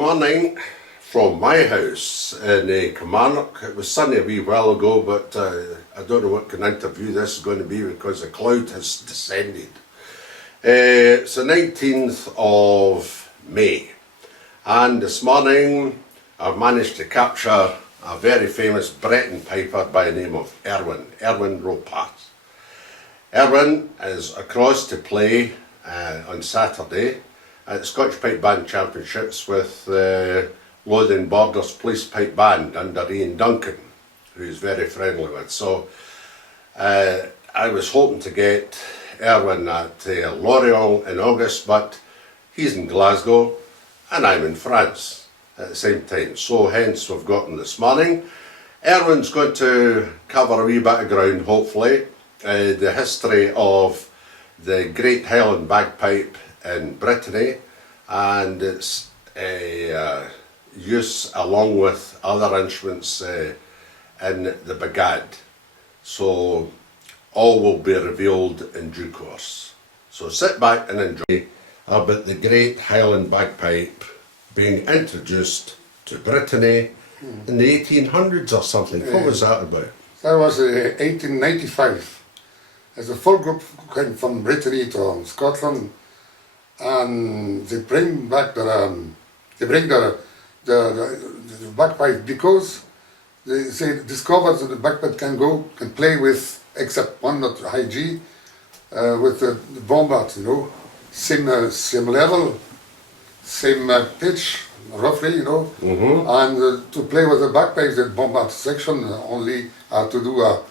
morning from my house in Kilmarnock. It was sunny a wee while ago, but I don't know what kind of interview this is going to be because the cloud has descended. It's the 19th of May, and this morning I've managed to capture a very famous Breton piper by the name of Erwan Roparz. Erwan is across to play on Saturday at the Scottish Pipe Band Championships with Lothian Borders Police Pipe Band under Ian Duncan, who he's very friendly with. So I was hoping to get Erwan at Lorient in August, but he's in Glasgow and I'm in France at the same time. So hence we've got him this morning. Erwan's going to cover a wee bit of ground, hopefully, the history of the Great Highland Bagpipe in Brittany and its use along with other instruments in the Bagad. So all will be revealed in due course. So sit back and enjoy about the Great Highland Bagpipe being introduced to Brittany in the 1800s or something. What was that about? That was 1895. As a full group came from Brittany to Scotland, and they bring back the bagpipe because they discovered that the bagpipe can play with, except one not high G, with the bombard, you know, same level, same pitch, roughly, you know, and to play with the bagpipe, the bombard section only had to do a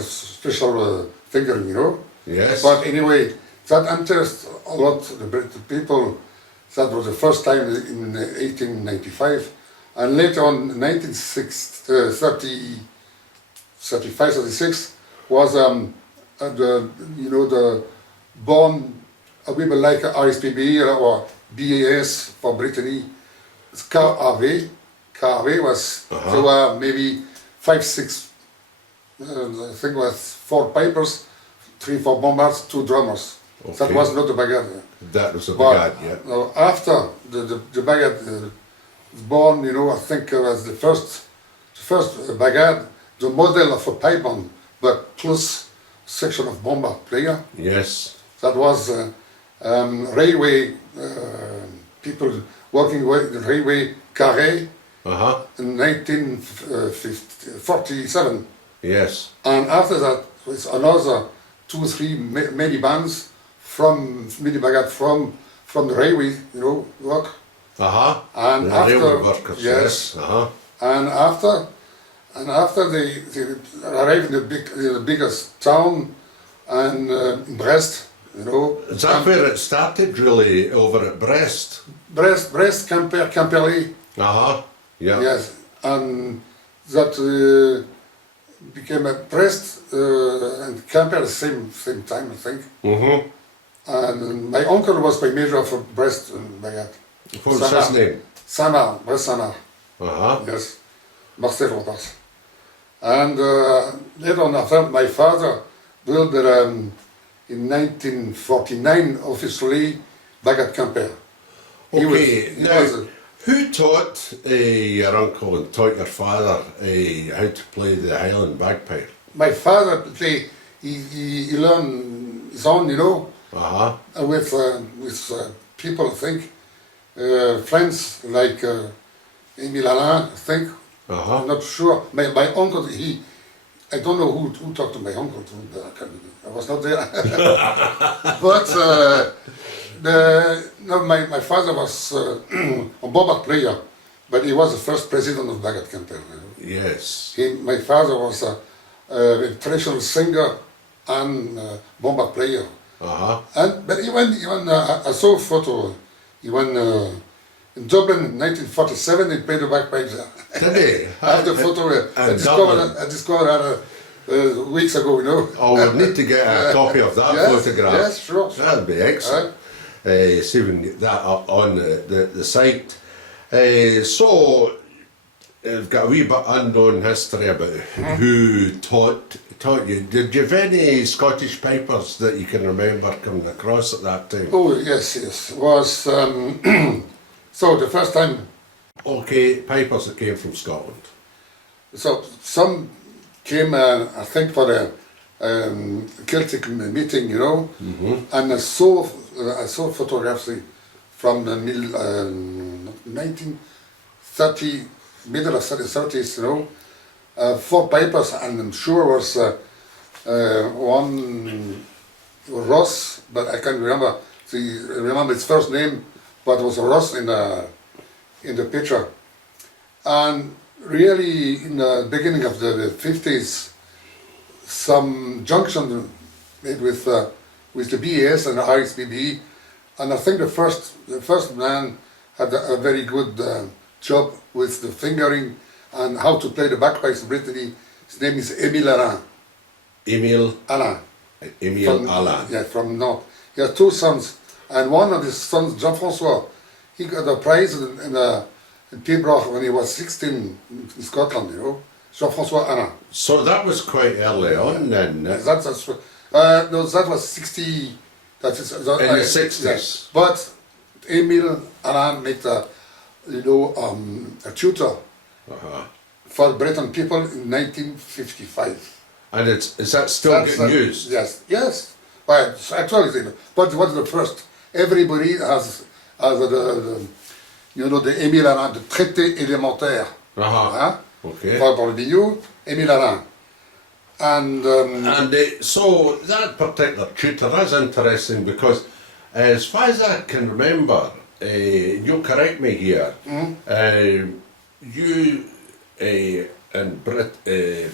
special fingering, you know. Yes. But anyway, that interests a lot the people. That was the first time in 1895, and later on, 1935-36 was the born a bit like RSPB or BAS for Brittany. It's KAV. KAV was there were maybe 5-6. I think it was 4 pipers, 3-4 bombards, 2 drummers. Okay. That was not the Bagad. That was the Bagad, yeah. After the Bagad was born, you know, I think it was the first Bagad, the model of a pipe band, but plus section of bombard player. Yes. That was railway people working with the railway carré in 1947. Yes. And after that, was another 2-3 mini bands from mini Bagad from the railway, you know, work. And the after railway workers, yes. And after they arrived in the biggest town and in Brest, you know. Is that where it started, really, over at Brest? Brest, Camperley. Yeah. Yes, and that became a Brest and Camper at the same time, I think. And my uncle was by major for Brest and Bagad. What was his name? Samar, Brest Samar. Yes, Erwan Roparz. And later on, my father built in 1949 officially Bagad Camper. Who taught your uncle and taught your father how to play the Highland bagpipe? My father played. He learned his own, you know, with people, I think, friends like Emile Alain, I think. I'm not sure. My uncle, I don't know who talked to my uncle. I was not there. But my father was a bombard player, but he was the first president of Bagad Camper. Yes. My father was a traditional singer and bombard player. But even I saw a photo. He went in Dublin in 1947. He played the bagpipes. Did he? I have the photo. I discovered that weeks ago. You know. Oh, we'll need to get a copy of that photograph. Yes, sure. That'd be excellent. See if we can get that up on the site. So, you've got a wee bit unknown history about who taught you. Did you have any Scottish pipers that you can remember coming across at that time? Oh, yes. Was So the first time, Okay, pipers that came from Scotland. so some came, I think, for the Celtic meeting, you know, and I saw photographs from the 1930, middle of the 30s, you know, 4 pipers, and I'm sure was one Ross, but I can't remember his first name, but it was Ross in the picture. And really, in the beginning of the 50s, some junction made with the BAS and the ISBB, and I think the first man had a very good job with the fingering and how to play the bagpipes in Brittany. His name is Émile Alain. Emil Alain. Alain. Yeah, from North. He has 2 sons, and one of his sons, Jean-François, he got a prize in Pipers'Persuasion when he was 16 in Scotland, you know. Jean-François Alain. So that was quite early on then. No, that was 60. That is In the 60s. Yes. But Émile Alain made a tutor for Breton people in 1955. And is that still getting used? Yes, yes. Well, actually, but it was the first. Everybody has the Émile Alain, the traité élémentaire. Okay. For the BU, Émile Alain. And so that particular tutor is interesting because, as far as I can remember, you'll correct me here, you in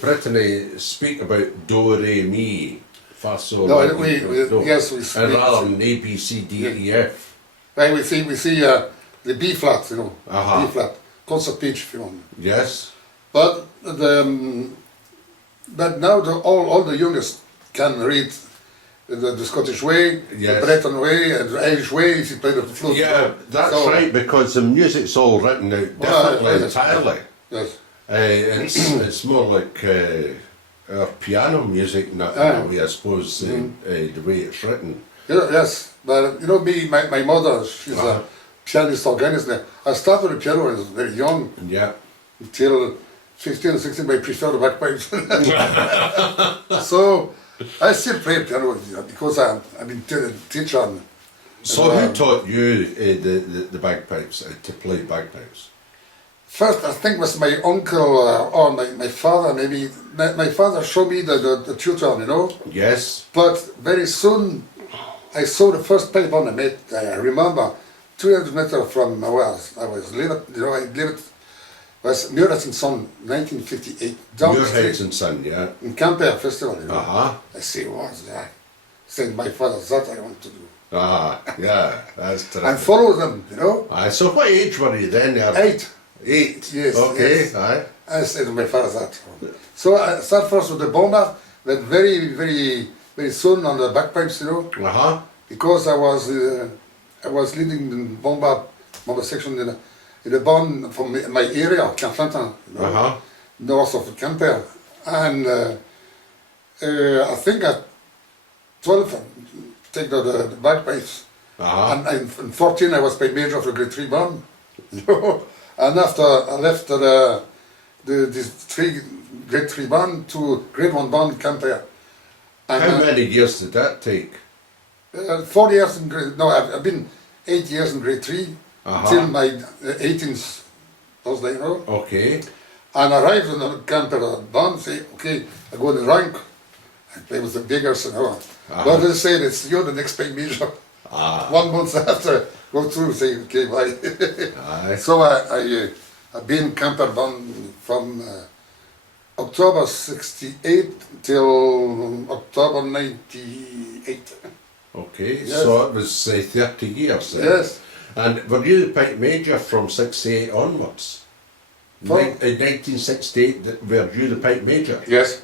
Brittany speak about do, re, mi, fa, sol, no, la, do. Yes, we and rather than A, B, C, D, E, F. Right, we see the B flat, you know, B flat, concert pitch, if you want. Yes. But but now all the youngest can read the Scottish way, Yes. the Breton way, and the Irish way if you play the flute. Yeah, that's So- right, because the music's all written out differently entirely. Yes. It's more like our piano music in a way, I suppose, the way it's written. Yeah, yes, but you know me, my mother, she's a pianist organist. I started with piano when I was very young, Yeah. until 15 or 16, but I prefer the bagpipes. So I still play piano because I've been teacher. So who taught you the bagpipes, to play bagpipes? First, I think was my uncle or my father, maybe. My father showed me the tutor, you know. Yes. But very soon, I saw the first pipe on I made. I remember 200 meters from where I was living. You know, I lived was Murex and Son, 1958. Down the Murex street and Son, yeah. in Camper Festival. You know. Uh-huh. I say, what's that? Said my father, that I want to do. Yeah, that's terrific. And follow them, you know. So what age were you then? 8. 8? Yes, Okay, yes. aye. I said to my father that. So I start first with the bomba, then very soon on the bagpipes, you know, because I was leading the bomba section in the band from my area, Canflantin, you know, north of Camper, and I think at 12 take the bagpipes, and in 14 I was paid major for grade 3 band, you know, and after I left this grade 3 band to grade 1 band Camper. And, How many years did that take? 4 years in grade, no, I've been 8 years in grade 3 until my 18th birthday, you know. Okay. And I arrived in the Camper band, say, okay, I go in the rank, I play with the biggers, you know. But they say, it's you're the next pay major. 1 month after, go through, say, okay, bye. So I've been Camper band from October 68 till October 98. Okay, Yes. so it was 30 years then. Yes. And were you the pipe major from 68 onwards? In 1968, were you the pipe major? Yes.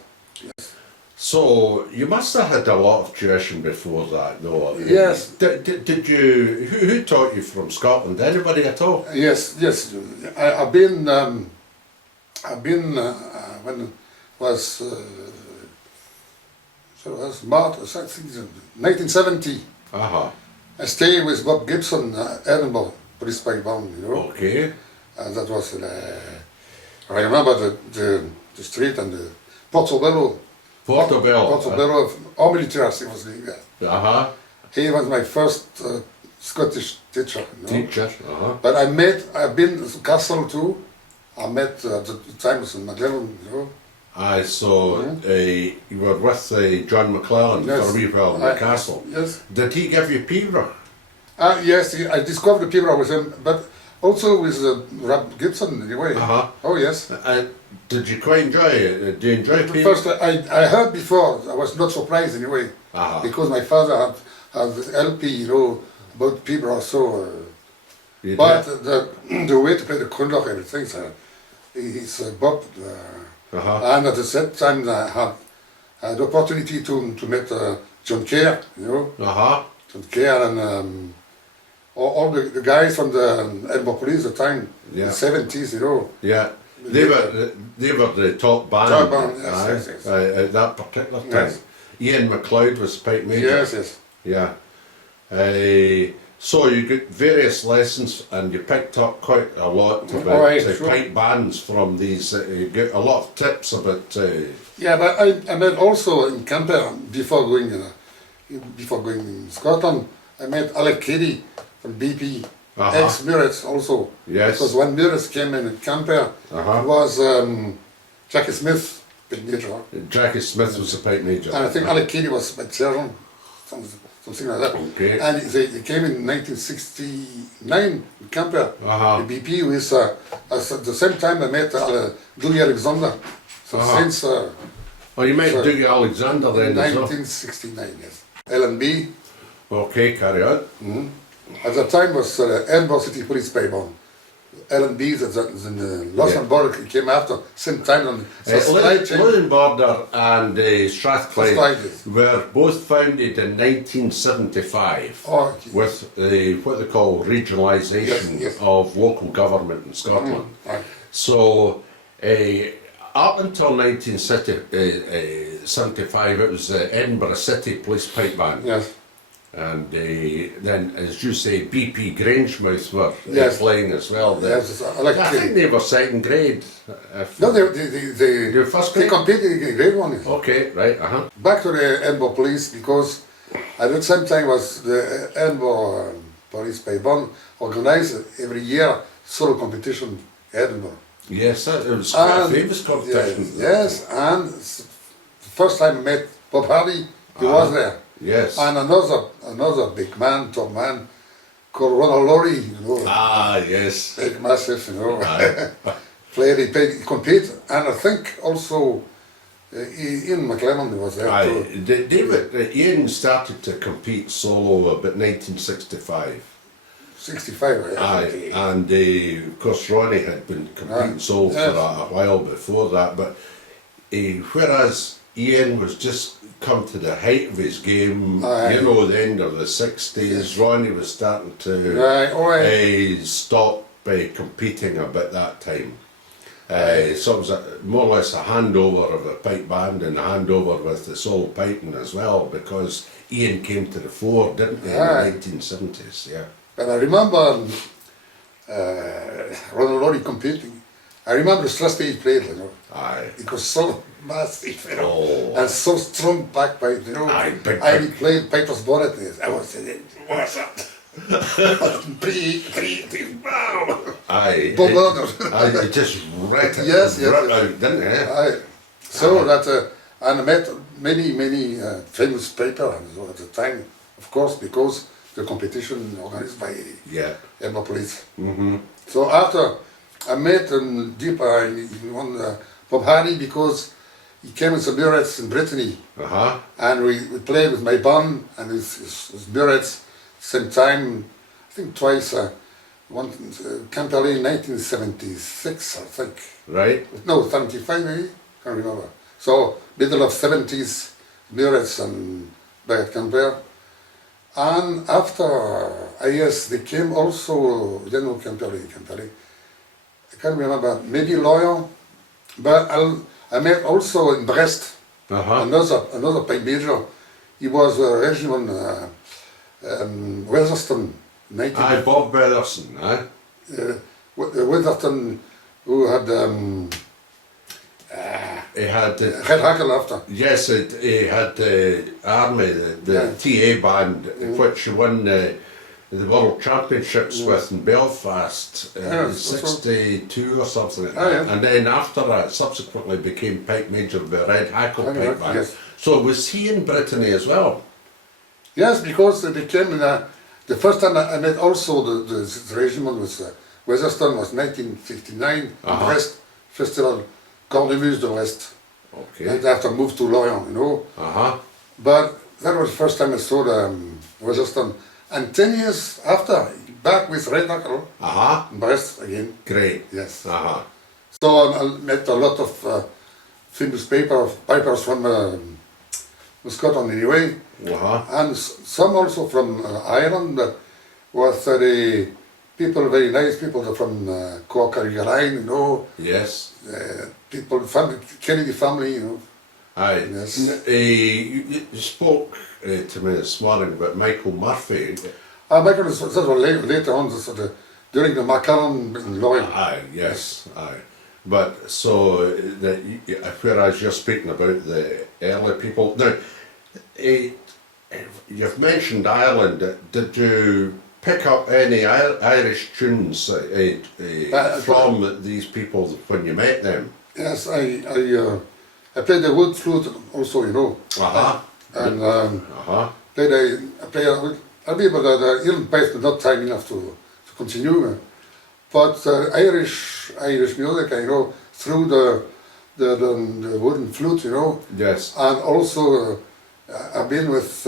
So you must have had a lot of tuition before that, no? Yes. Did you? Who taught you from Scotland? Anybody at all? Yes. I've been when it was March, I think 1970. I stayed with Bob Gibson, Edinburgh, police pipe bomb, you know. Okay. And that was, I remember the street and the Portobello. Portobello. All military was living there. Uh-huh. He was my first Scottish teacher. You know? Teacher. Uh-huh. But I've been to Castle too. I met at the time in McLellan, you know. Aye, so you were with John McClellan for a wee while in the castle. Yes. Did he give you Peterborough? Yes, I discovered the Peterborough with him, but also with Rob Gibson anyway. Uh-huh. Oh yes. Did you quite enjoy it? Do you enjoy Peterborough? First, I heard before. I was not surprised anyway, because my father had LP, you know, about Peterborough. So, but the way to play the Kundach and everything, he's Bob. And at the same time, I had the opportunity to meet John Kerr, you know. John Kerr and all the guys from the Edinburgh Police at the time, the 70s, you know. Yeah. They were the top band. Top band, yes. At that particular time. Yes. Ian MacLeod was pipe major. Yes. Yeah. So you got various lessons and you picked up quite a lot about pipe bands from these. You got a lot of tips about. Yeah, but I met also in Canberra before going in Scotland. I met Alec Keady from BP, ex-Murex also. Yes. Because when Murex came in Canberra, it was Jackie Smith, big major. Jackie Smith was the pipe major. And I think Alec Keady was my sergeant, something like that. Okay. And they came in 1969 in Canberra. The BP with, at the same time I met Dougie Alexander. So since... well, you met Dougie Alexander then as well? 1969, yes. LNB. Okay, carry on. At the time was Edinburgh City Police Pipe Bomb. LNB is in the Lost Border came after, same time on London Border and Strathclyde were both founded in 1975 with what they call regionalisation of local government in Scotland. So up until 1975 it was Edinburgh City Police Pipe Band. Yes. And then, as you say, BP Grangemouth were playing as well. Yes, I think they were second grade. No, they were first grade? They competed in grade one. Okay, right, Back to the Edinburgh Police, because at the same time was the Edinburgh Police Pipe Band organised every year solo competition in Edinburgh. Yes, it was quite a famous competition. Yes, and the first time I met Bob Hardy, he was there. Yes. And another big man, top man, called Ronald Laurie, you know. Yes. Big, massive, you know. He compete, and I think also Ian McLellan was there too. Ian started to compete solo about 1965. 65, right? And of course Ronnie had been competing solo for a while before that, but whereas Ian was just come to the height of his game, you know, the end of the 60s, Ronnie was starting to stop competing a bit that time. So it was more or less a handover of the pipe band and a handover with the solo piping as well, because Ian came to the fore, didn't he, in the 1970s, But I remember Ronald Laurie competing. I remember the thrust he played, you know. It was so massive, you know, and so strong backpipe, you know. I played Pipers'Persuasion. I was saying, what's that? Wow! Bob Lerner. It just ripped out, didn't it? So that, and I met many famous papers at the time, of course, because the competition organized by Edinburgh Police. So after I met him deeper in one Bob Hardy, because he came with some Murex in Brittany, and we played with my band and his Murex same time, I think twice. One Canterbury in 1976, I think. Right. No, 75 maybe, can't remember. So middle of 70s, Murex and back at Canberra. And after, they came also, General Canterbury. I can't remember, maybe lawyer, but I met also in Brest, another pipe major. He was Reginald Weatherston, Aye, Bob Weatherson, aye. Weatherton, who had He had Red Hackle after. yes, he had Army, the TA band, which won the World Championships with in Belfast in '62 or something like that. And then after that, subsequently became Pipe Major of the Red Hackle Pipe Band. Yes. So was he in Brittany as well? Yes, because they came in the first time I met also the regiment was Weatherston was 1959 Brest Festival, Cornemuse de Brest. Okay. And after moved to Lorient, you know. But that was the first time I saw the Weatherston. And 10 years after, back with Red Knuckle, in Brest again. Great. Yes. So I met a lot of famous pipers from Scotland anyway. And some also from Ireland, but was the people, very nice people from Cork, Carrigaline, you know. Yes. People, Kennedy family, you know. Aye. Yes. You spoke to me this morning about Michael Murphy. Michael, this was later on, during the Macallan in Lorient. Aye, yes, aye. But so, whereas you're speaking about the early people, now, you've mentioned Ireland. Did you pick up any Irish tunes from these people when you met them? Yes, I played the wood flute also, you know. And I'll be able to even pace, but not time enough to continue. But Irish music, you know, through the wooden flute, you know. Yes. And also I've been with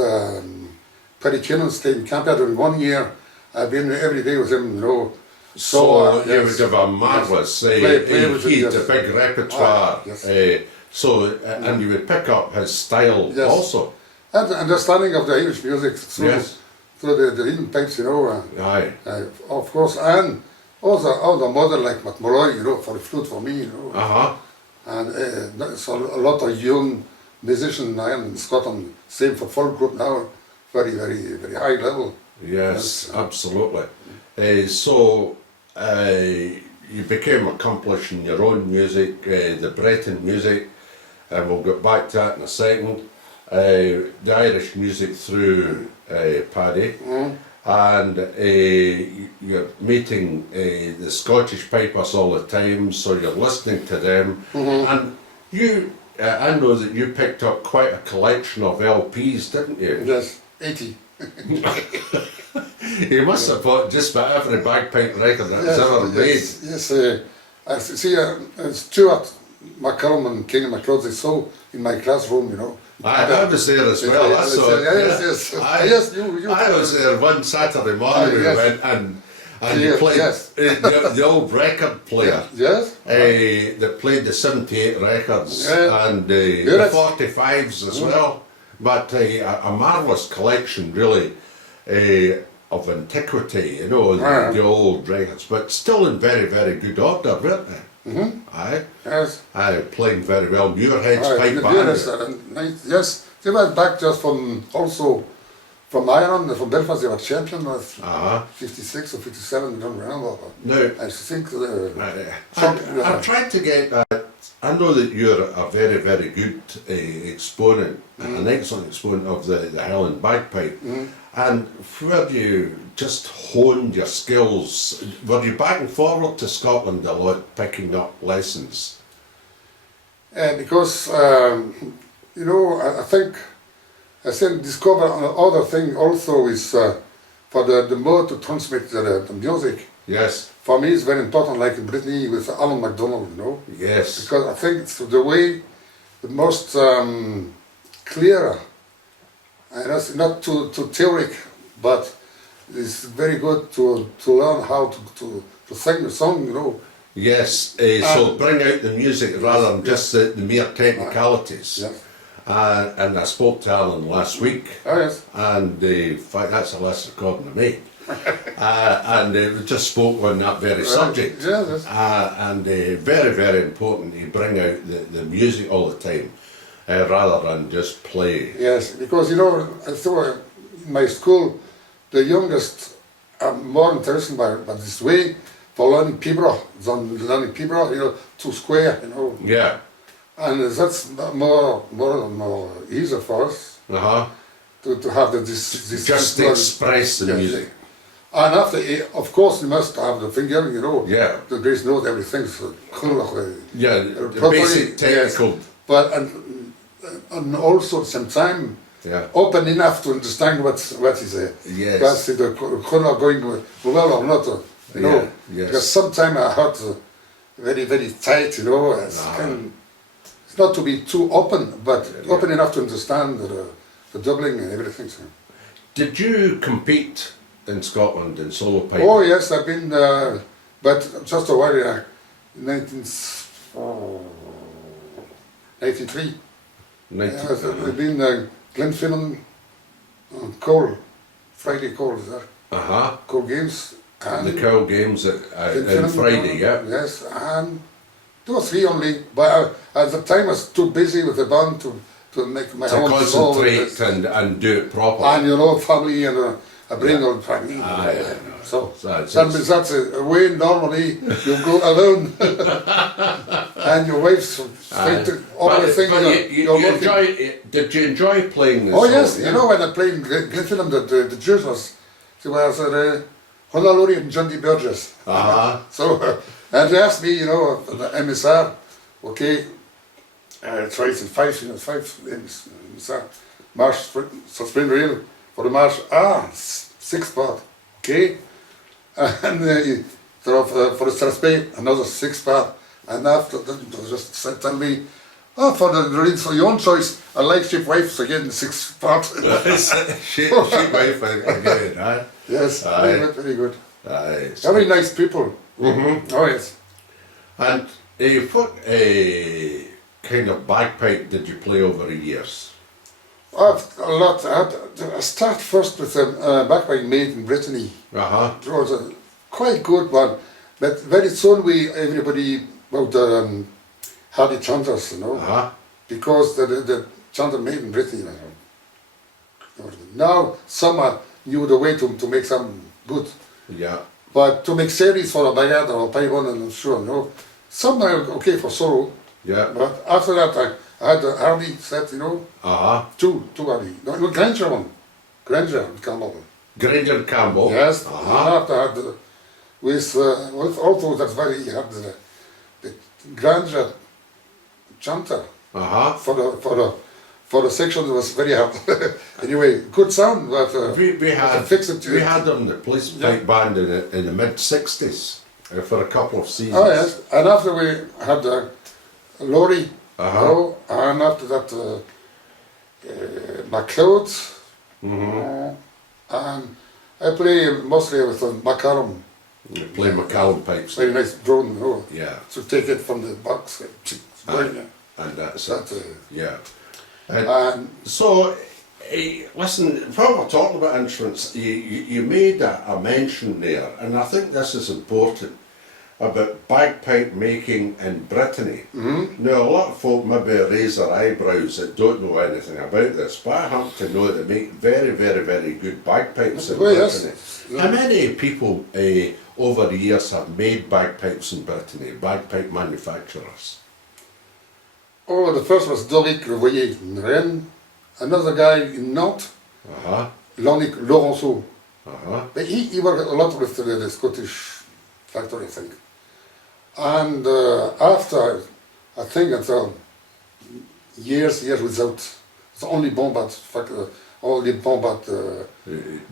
Paddy Kinnan, stayed in Camp during 1 year. I've been every day with him, you know. So you would have a marvellous, he had a big repertoire. And you would pick up his style also. And the understanding of the Irish music through the hidden pipes, you know. Of course, and all the modern like Matt Molloy, you know, for the flute for me, you know. And there's a lot of young musicians in Scotland, same for folk group now, very, very, very high level. Yes, absolutely. So you became accomplished in your own music, the Breton music, and we'll get back to that in a second. The Irish music through Paddy, and you're meeting the Scottish pipers all the time, so you're listening to them, and you, I know that you picked up quite a collection of LPs, didn't you? Yes, 80. You must have bought just about every bagpipe record that's ever made. Yes, I see, Stuart McCallum and Kenny McLeod, they saw in my classroom, you know. I was there as well. I was there one Saturday morning. We went and you played the old record player. That played the 78 records and the 45s as well. But a marvellous collection, really, of antiquity, you know, the old records, but still in very, very good order, weren't they? Aye. Yes. Aye, playing very well. Muirhead's pipe band. Yes, they went back just from Ireland, from Belfast. They were champion with 56 or 57. I don't remember. No. I think. I'm trying to get that. I know that you're a very, very good exponent, an excellent exponent of the Highland bagpipe. And where you just honed your skills, were you back and forward to Scotland a lot, picking up lessons? Because, you know, I think discover another thing also is for the mode to transmit the music. Yes. For me, it's very important, like in Brittany with Alan MacDonald, you know. Yes. Because I think it's the way, the most clearer, and that's not too theoric, but it's very good to learn how to sing the song, you know. Yes, so bring out the music rather than just the mere technicalities. Yes. And I spoke to Alan last week, and in fact that's the last recording I made. And we just spoke on that very subject. And very, very important to bring out the music all the time, rather than just play. Yes, because you know, I saw in my school, the youngest I'm more interested by this way for learning Pipers'Persuasion, than learning Pipers'Persuasion, you know, to square, you know. Yeah. And that's more easier for us to have this Just to express the music. And after, of course, you must have the finger, you know. Yeah. The bass note, everything. So, Yeah, the basic technical. Yes. But and also at the same time, Yeah. open enough to understand what is there. Yes. Because the color going well or not, you know. Yeah, yes. Because sometimes I heard very, very tight, you know. It's not to be too open, but open enough to understand the doubling and everything. So. Did you compete in Scotland in solo pipe? Oh yes, I've been, but just a while, 1993. I've been Glenfinnan on Cole, Friday Cole, is that? Cole Games. And the Cole Games on Friday, yeah? Yes, and 2 or 3 only, but at the time I was too busy with the band to make my own solo. To concentrate and do it properly. And you know, family and I bring all family. So that's a way normally you go alone and your wife's everything. Did you enjoy playing this? Oh yes, you know when I played in Glenfinnan, the judge was Honolulu and John D. Burgess. So and they asked me, you know, the MSR, okay, try it in 5 MSR, march, suspend rail for the march, 6 part, okay, and for the suspend, another 6 part, and after that, just tell me, for your own choice, I like Ship Wives again, 6 part. Ship Wife again, huh? Yes, very good. Aye, Very nice people. Oh yes. And what kind of bagpipe did you play over the years? A lot. I start first with a bagpipe made in Brittany. It was a quite good one, but very soon everybody about hardy chanters, you know, because the chanter made in Brittany. You know. Now some knew the way to make some good. Yeah. But to make series for a bagad or a paiwan, I'm sure, no. Some are okay for solo. Yeah. But after that, I had a hardy set, you know. Two hardy. No, Granger one. Granger Campbell. Granger Campbell. Yes. And after I had with also that's very hard. The Granger chanter for the section it was very hard. Anyway, good sound, but we had them in the police pipe band in the mid-60s for a couple of seasons. Oh yes, and after we had Laurie, and after that MacLeod, and I play mostly with McCallum. You play McCallum pipes. Very nice drone, you know. Yeah. To take it from the box. And that's it. Yeah. And so, listen, while we're talking about instruments, you made a mention there, and I think this is important, about bagpipe making in Brittany. Now, a lot of folk maybe raise their eyebrows that don't know anything about this, but I happen to know that they make very, very, very good bagpipes in Brittany. Yes. How many people over the years have made bagpipes in Brittany, bagpipe manufacturers? Oh, the first was Doric Levoyer in Rennes, another guy in Nantes, Lonic Laurenceau. But he worked a lot with the Scottish factory, I think. And after, I think until years without, it's only Bombard factory, only Bombard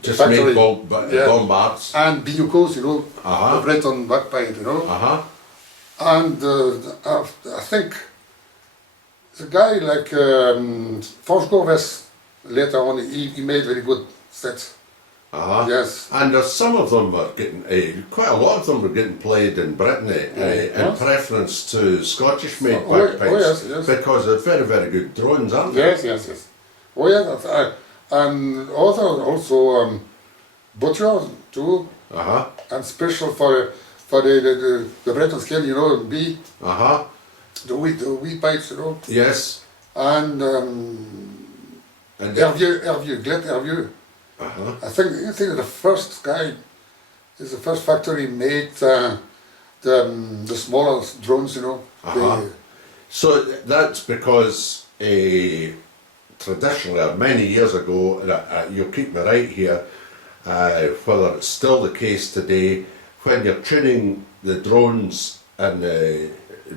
just factory. made Bombards. And Binucos, you know, the Breton bagpipe, you know. And I think the guy like Franche Gorves, later on, he made very good sets. Yes. And some of them were getting, quite a lot of them were getting played in Brittany in preference to Scottish-made bagpipes because they're very, very good drones, aren't they? Yes. Oh yeah, and also Butcher too, and special for the Breton scale, you know, B. The wee pipes, you know. Yes. And Hervieux, Glett Hervieux. I think the first guy is the first factory made the smaller drones, you know. So that's because traditionally, or many years ago, and you'll keep me right here, whether it's still the case today, when you're tuning the drones in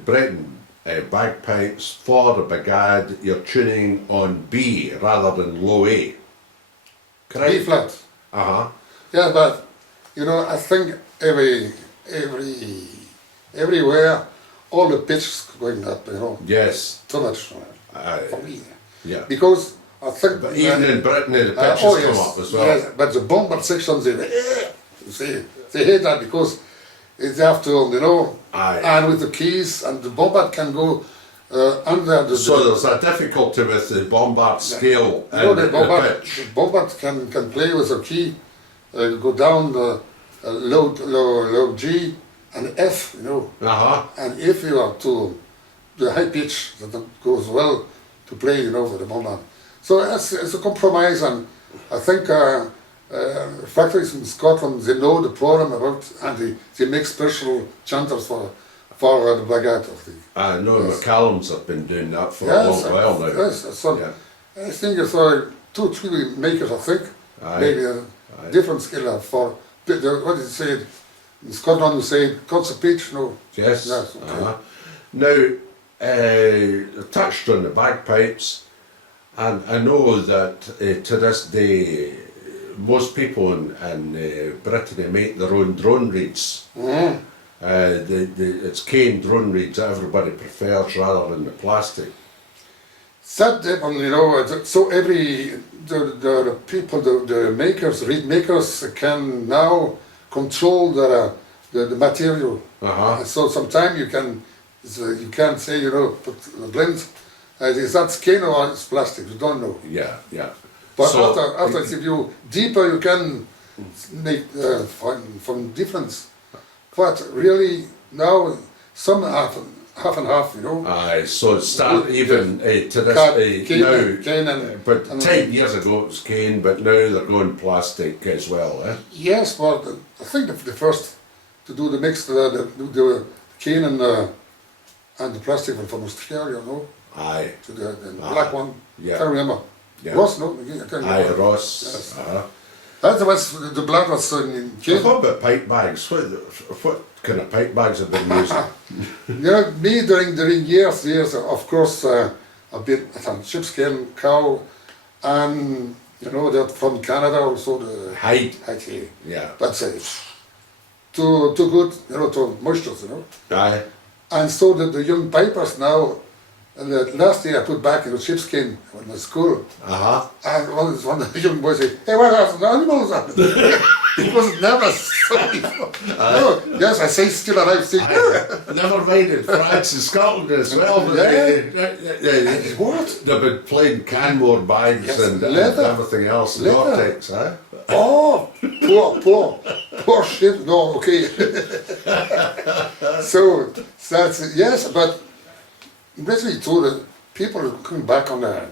Britain, bagpipes for the brigade, you're tuning on B rather than low A. Correct? B flat. Yeah, but you know, I think everywhere, all the pitch is going up, you know. Yes. Too much for me. Yeah. Because I think... But even in Britain, the pitches come up as well. Yes, but the bombard sections, they hate that because they have to, you know, and with the keys, and the bombard can go under the... So there's a difficulty with the bombard scale and the pitch. The bombard can play with a key, go down low G and F, you know. And if you are to the high pitch, that goes well to play, you know, for the bombard. So it's a compromise, and I think factories in Scotland, they know the problem about, and they make special chanters for the brigade. I know McCallum's have been doing that for a long while now. Yes, so I think it's 2-3 makers, I think, maybe a different skill for, what did you say, in Scotland we say concert pitch, no? Yes. Okay. Now, touched on the bagpipes, and I know that to this day, most people in Britain make their own drone reeds. It's cane drone reeds that everybody prefers rather than the plastic. That depends, you know. So the people, the makers, reed makers, can now control the material. So sometimes you can say, you know, put the blend. Is that skin or it's plastic? You don't know. Yeah. But so, after if you deeper, you can make find difference. But really now some half and half, you know. So it's starting even to this cane now. But 10 years ago it was cane, but now they're going plastic as well. Yes, but I think the first to do the mix, the cane and the plastic one from Australia, no. To the black one. Yeah. I can't remember. Yeah. Ross, no? I can't remember. Ross. Yes. That was, the black was in cane. What about pipe bags? What kind of pipe bags have been used? You know, me during years, of course, I've been sheepskin, cow, and you know, that from Canada also the hide. Yeah. But too good, you know, too moisture, you know. And so the young pipers now. And last year I put back in the sheepskin in the school. And one of the young boys said, "Hey, what are the animals?" It was never so before. No, yes, I say still alive. Never mind in France and Scotland as well. What? They've been playing Canmore bags and everything else. Vortex, Oh, poor shit. No, okay. So that's yes, but. Basically, told the people are coming back on the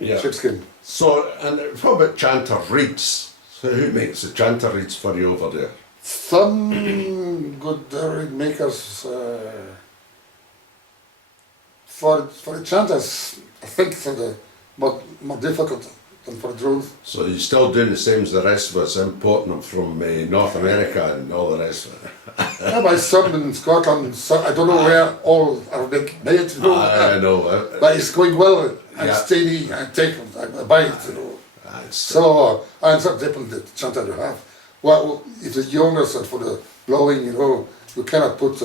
sheepskin. So, and what about chanter reeds? So, who makes the chanter reeds for you over there? Some good reed makers. For the chanters, I think for the more difficult than for drones. So you're still doing the same as the rest of us, importing them from North America and all the rest of it. Yeah, by some in Scotland, I don't know where all are made, you know. I know. But it's going well and steady, I take it, I buy it, you know. So, and some different chanter you have. Well, if the younger side for the blowing, you know, you cannot put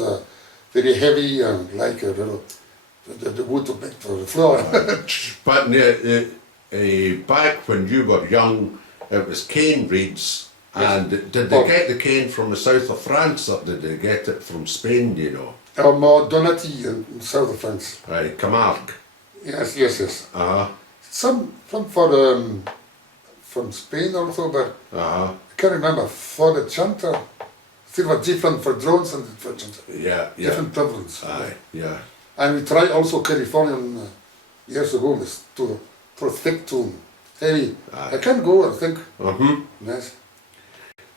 very heavy, like the wood to make for the floor. But back when you were young, it was cane reeds. And did they get the cane from the south of France, or did they get it from Spain, do you know? More Donati in south of France. Right, Camargue. Yes. Some from Spain also, but I can't remember. For the chanter, it was different for drones and for chanter. Yeah. Different prevalence. Yeah. And we tried also Californian years ago for thick tune, heavy. I can go, I think. Yes.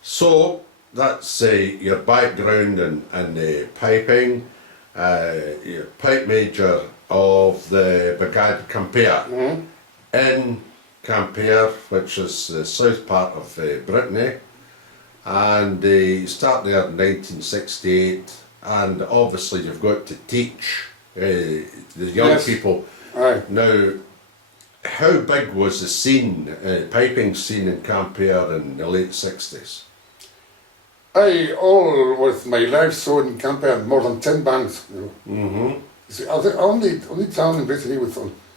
So that's your background in piping. You're pipe major of the Brigade Quimper in Quimper, which is the south part of Brittany, and you start there in 1968, and obviously you've got to teach the young Yes. people. Aye. Now, how big was the scene, piping scene in Quimper in the late 60s? I all with my life so in Quimper more than 10 bands. You know. Mm-hmm. You see, only town in Brittany with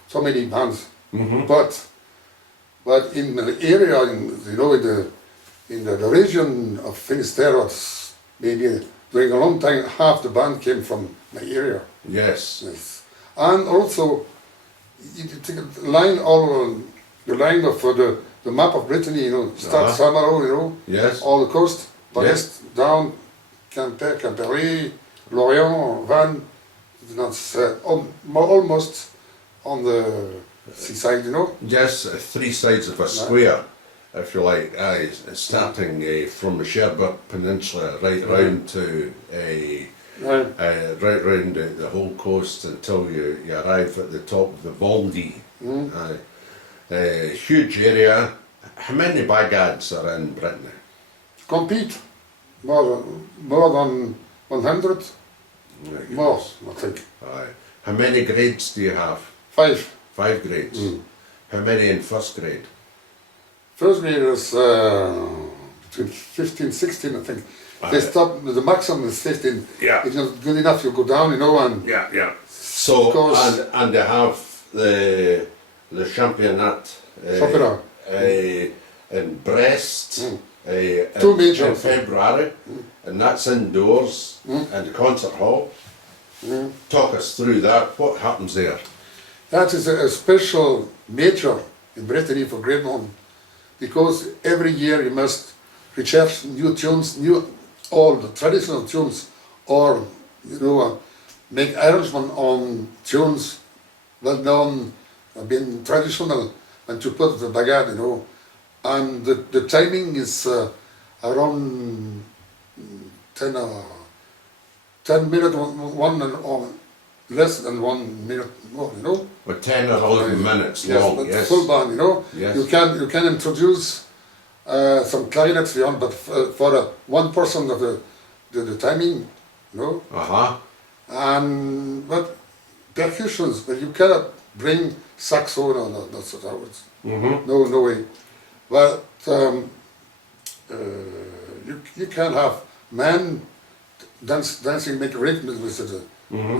so many bands. But in the area, in the region of Finisterre, maybe during a long time, half the band came from my area. Yes. Yes. And also, you take a line the line of the map of Brittany, start Samaro, Yes. all the coast, Yes. west, down, Quimper, Quimpery, Lorient, Vannes, that's almost on the seaside, Yes, three sides of a square, if you like, starting from the Cherbourg Peninsula right round to right round the whole coast until you arrive at the top of the Vendée. Huge area. How many brigades are in Brittany? compete more than 100, more, I think. Aye. How many grades do you have? 5. 5 grades. How many in first grade? First grade is between 15, 16, I think. They stop, the maximum is 15. Yeah. It's not good enough, you go down, and Yeah. So, and they have the championnat in Brest Two major in February, and that's indoors in the concert hall. Talk us through that. What happens there? That is a special major in Brittany for grade 1, because every year you must research new tunes, all the traditional tunes, or make arrangement on tunes well known, been traditional, and to put the bagad, and the timing is around 10 minutes, or less than 1 minute more, With 10 or 11 minutes Yes, long, but yes. full band, Yes. You can introduce some clarinets beyond, but for 1% of the timing, and but percussions, but you cannot bring saxo, no, that's what I was. No way. But you can have men dancing, make rhythm with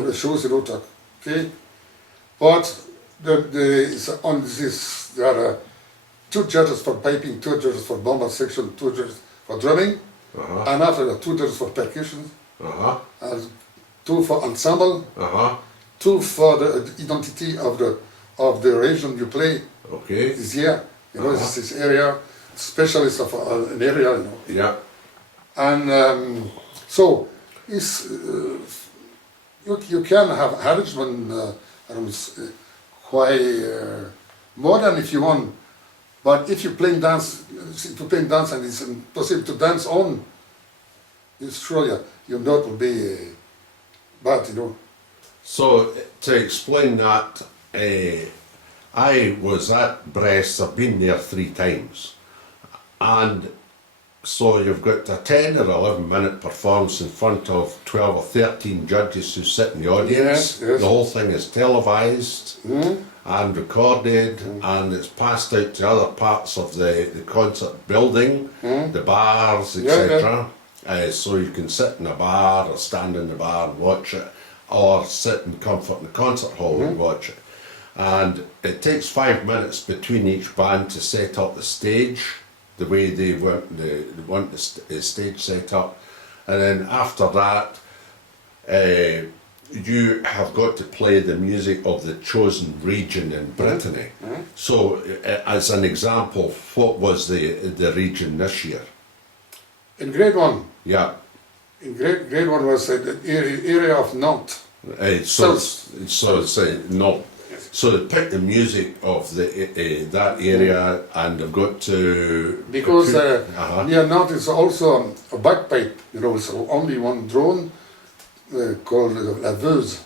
the shows, okay. But on this there are 2 judges for piping, 2 judges for bomber section, 2 judges for drumming, and after that 2 judges for percussion, and 2 for ensemble, 2 for the identity of the region you play. Okay. This year, this area, specialist of an area, Yeah. And so it's you can have arrangement quite modern if you want, but if you play dance, and it's impossible to dance on, it's true, your note will be bad, So, to explain that, I was at Brest, I've been there 3 times, and so you've got a 10 or 11 minute performance in front of 12 or 13 judges who sit in the audience. Yes. The whole thing is televised and recorded, and it's passed out to other parts of the concert building, the bars, etc. So you can sit in a bar or stand in the bar and watch it, or sit in comfort in the concert hall and watch it. And it takes 5 minutes between each band to set up the stage, the way they want the stage set up, and then after that you have got to play the music of the chosen region in Brittany. So as an example, what was the region this year? In grade 1, Yeah. in grade 1 was the area of Nantes. So it's no. Yes. So they pick the music of that area, and they've got to Because near north is also a bagpipe, it's only one drone called la veuse.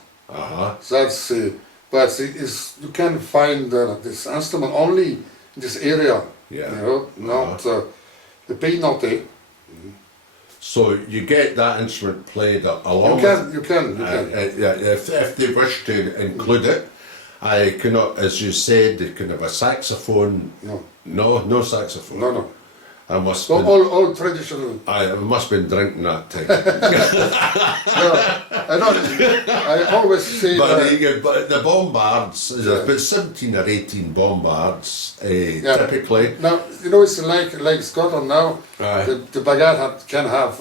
That's, but you can find this instrument only in this area, not the pays noté. So you get that instrument played along. You can. If they wish to include it, I cannot, as you said, they can have a saxophone. No saxophone. No. I must. So all traditional. I must have been drinking that time. I always say. But the bombards, there's about 17 or 18 bombards typically. Now it's like Scotland now. The Bagad can have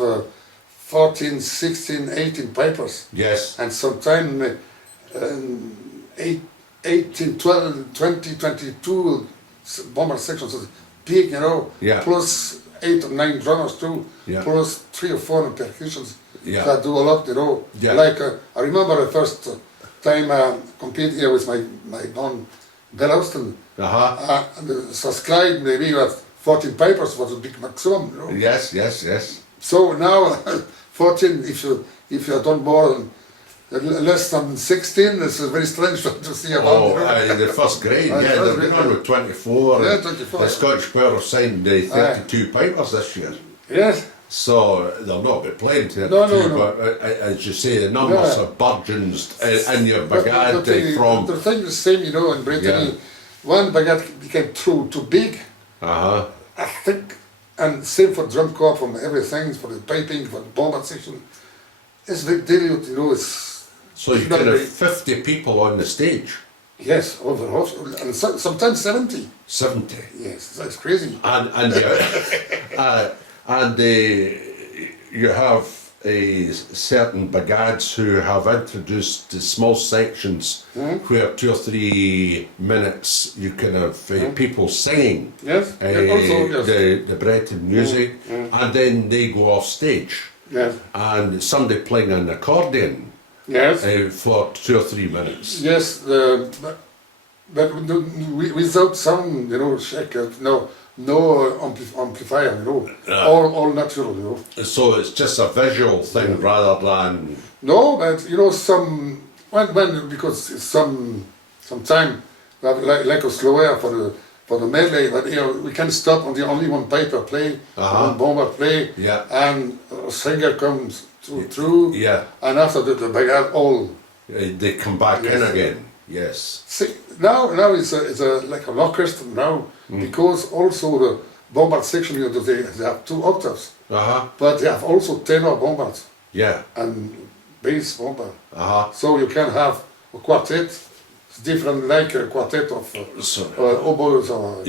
14, 16, 18 pipers. Yes. And sometimes 18, 12, 20, 22 bomber sections. Big, plus 8 or 9 drummers too, plus 3 or 4 percussions that do a lot, Like I remember the first time I competed here with my band, Bill Austin. And subscribed maybe with 14 pipers was a big maximum, Yes. So now 14, if you don't more than less than 16, it's very strange to see about. The first grade, they've been on with 24. 24. The Scottish Choir have signed 32 pipers this year. Yes. So they'll not be playing 32, No. but as you say, the numbers are burgeons in your bagad from. The thing is the same, in Britain. One bagad became too big. I think, and same for drum corps, from everything, for the piping, for the bomber section. It's very delicate, So you can have 50 people on the stage. Yes, overall, and sometimes 70. 70. Yes, that's crazy. And you have certain bagads who have introduced the small sections where 2 or 3 minutes you can have people singing the Breton music, and then they go off stage. Yes. And somebody playing an accordion. Yes. For 2 or 3 minutes. Yes, but without sound, shaker, no amplifier, all natural, So it's just a visual thing rather than. No, but some when because sometime like a slower for the medley, but we can stop on the only one piper play, one bomber play, and a singer comes through, and after the bagad all they come back in again. Yes. See, now it's like an orchestra now, because also the bombard section, they have 2 octaves, but they have also tenor bombards, and bass bombard. So you can have a quartet. It's different, like a quartet of oboes or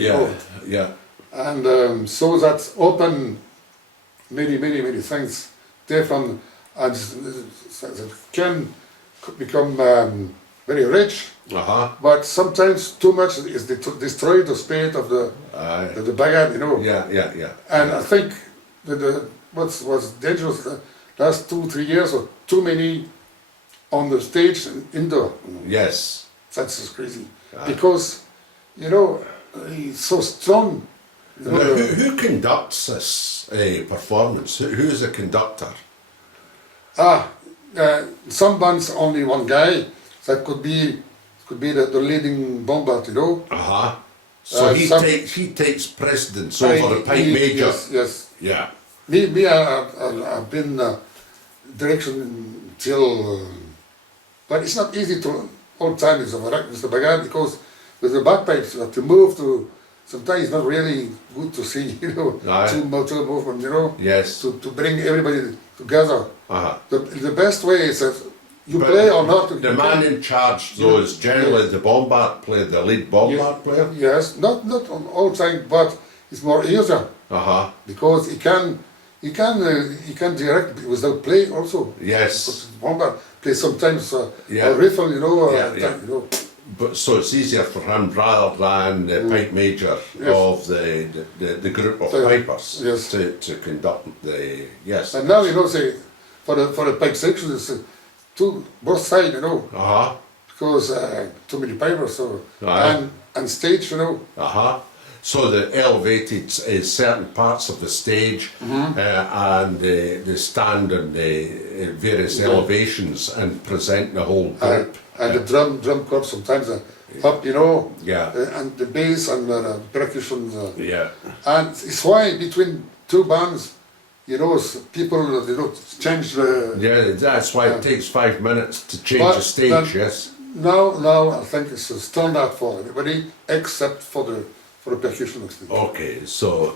and so that's open many things different, and that can become very rich. But sometimes too much is destroy the spirit of the bagad, And I think that what's dangerous the last 2-3 years, or too many on the stage and indoor. Yes. That's just crazy. Because, he's so strong. Who conducts this performance? Who is the conductor? Some bands only one guy. That could be the leading bombard, So he takes precedence over the pipe major. Yes. Yeah. Me, I've been direction till, but it's not easy to all time with the bagad, because with the bagpipes you have to move to. Sometimes it's not really good to see, two movement, Yes. to bring everybody together. The best way is that you play or not. The man in charge, though, is generally the bombard player, the lead bombard player. Yes, not on all time, but it's more easier. Because he can direct without play also. Yes. Bombard play sometimes a riffle, But so it's easier for him rather than the pipe major of the group of pipers to conduct the And now say for the pipe section it's both sides, because too many pipers, so Aye. and stage, you know. So the elevated certain parts of the stage and they stand on the various elevations and present the whole group. And the drum corps sometimes up, you know. Yeah. And the bass and the percussion. Yeah. And it's why between two bands, you know, people, you know, change the... Yeah, that's why it takes 5 minutes to change the stage, yes. Now I think it's a standard for everybody except for the percussionists. Okay, so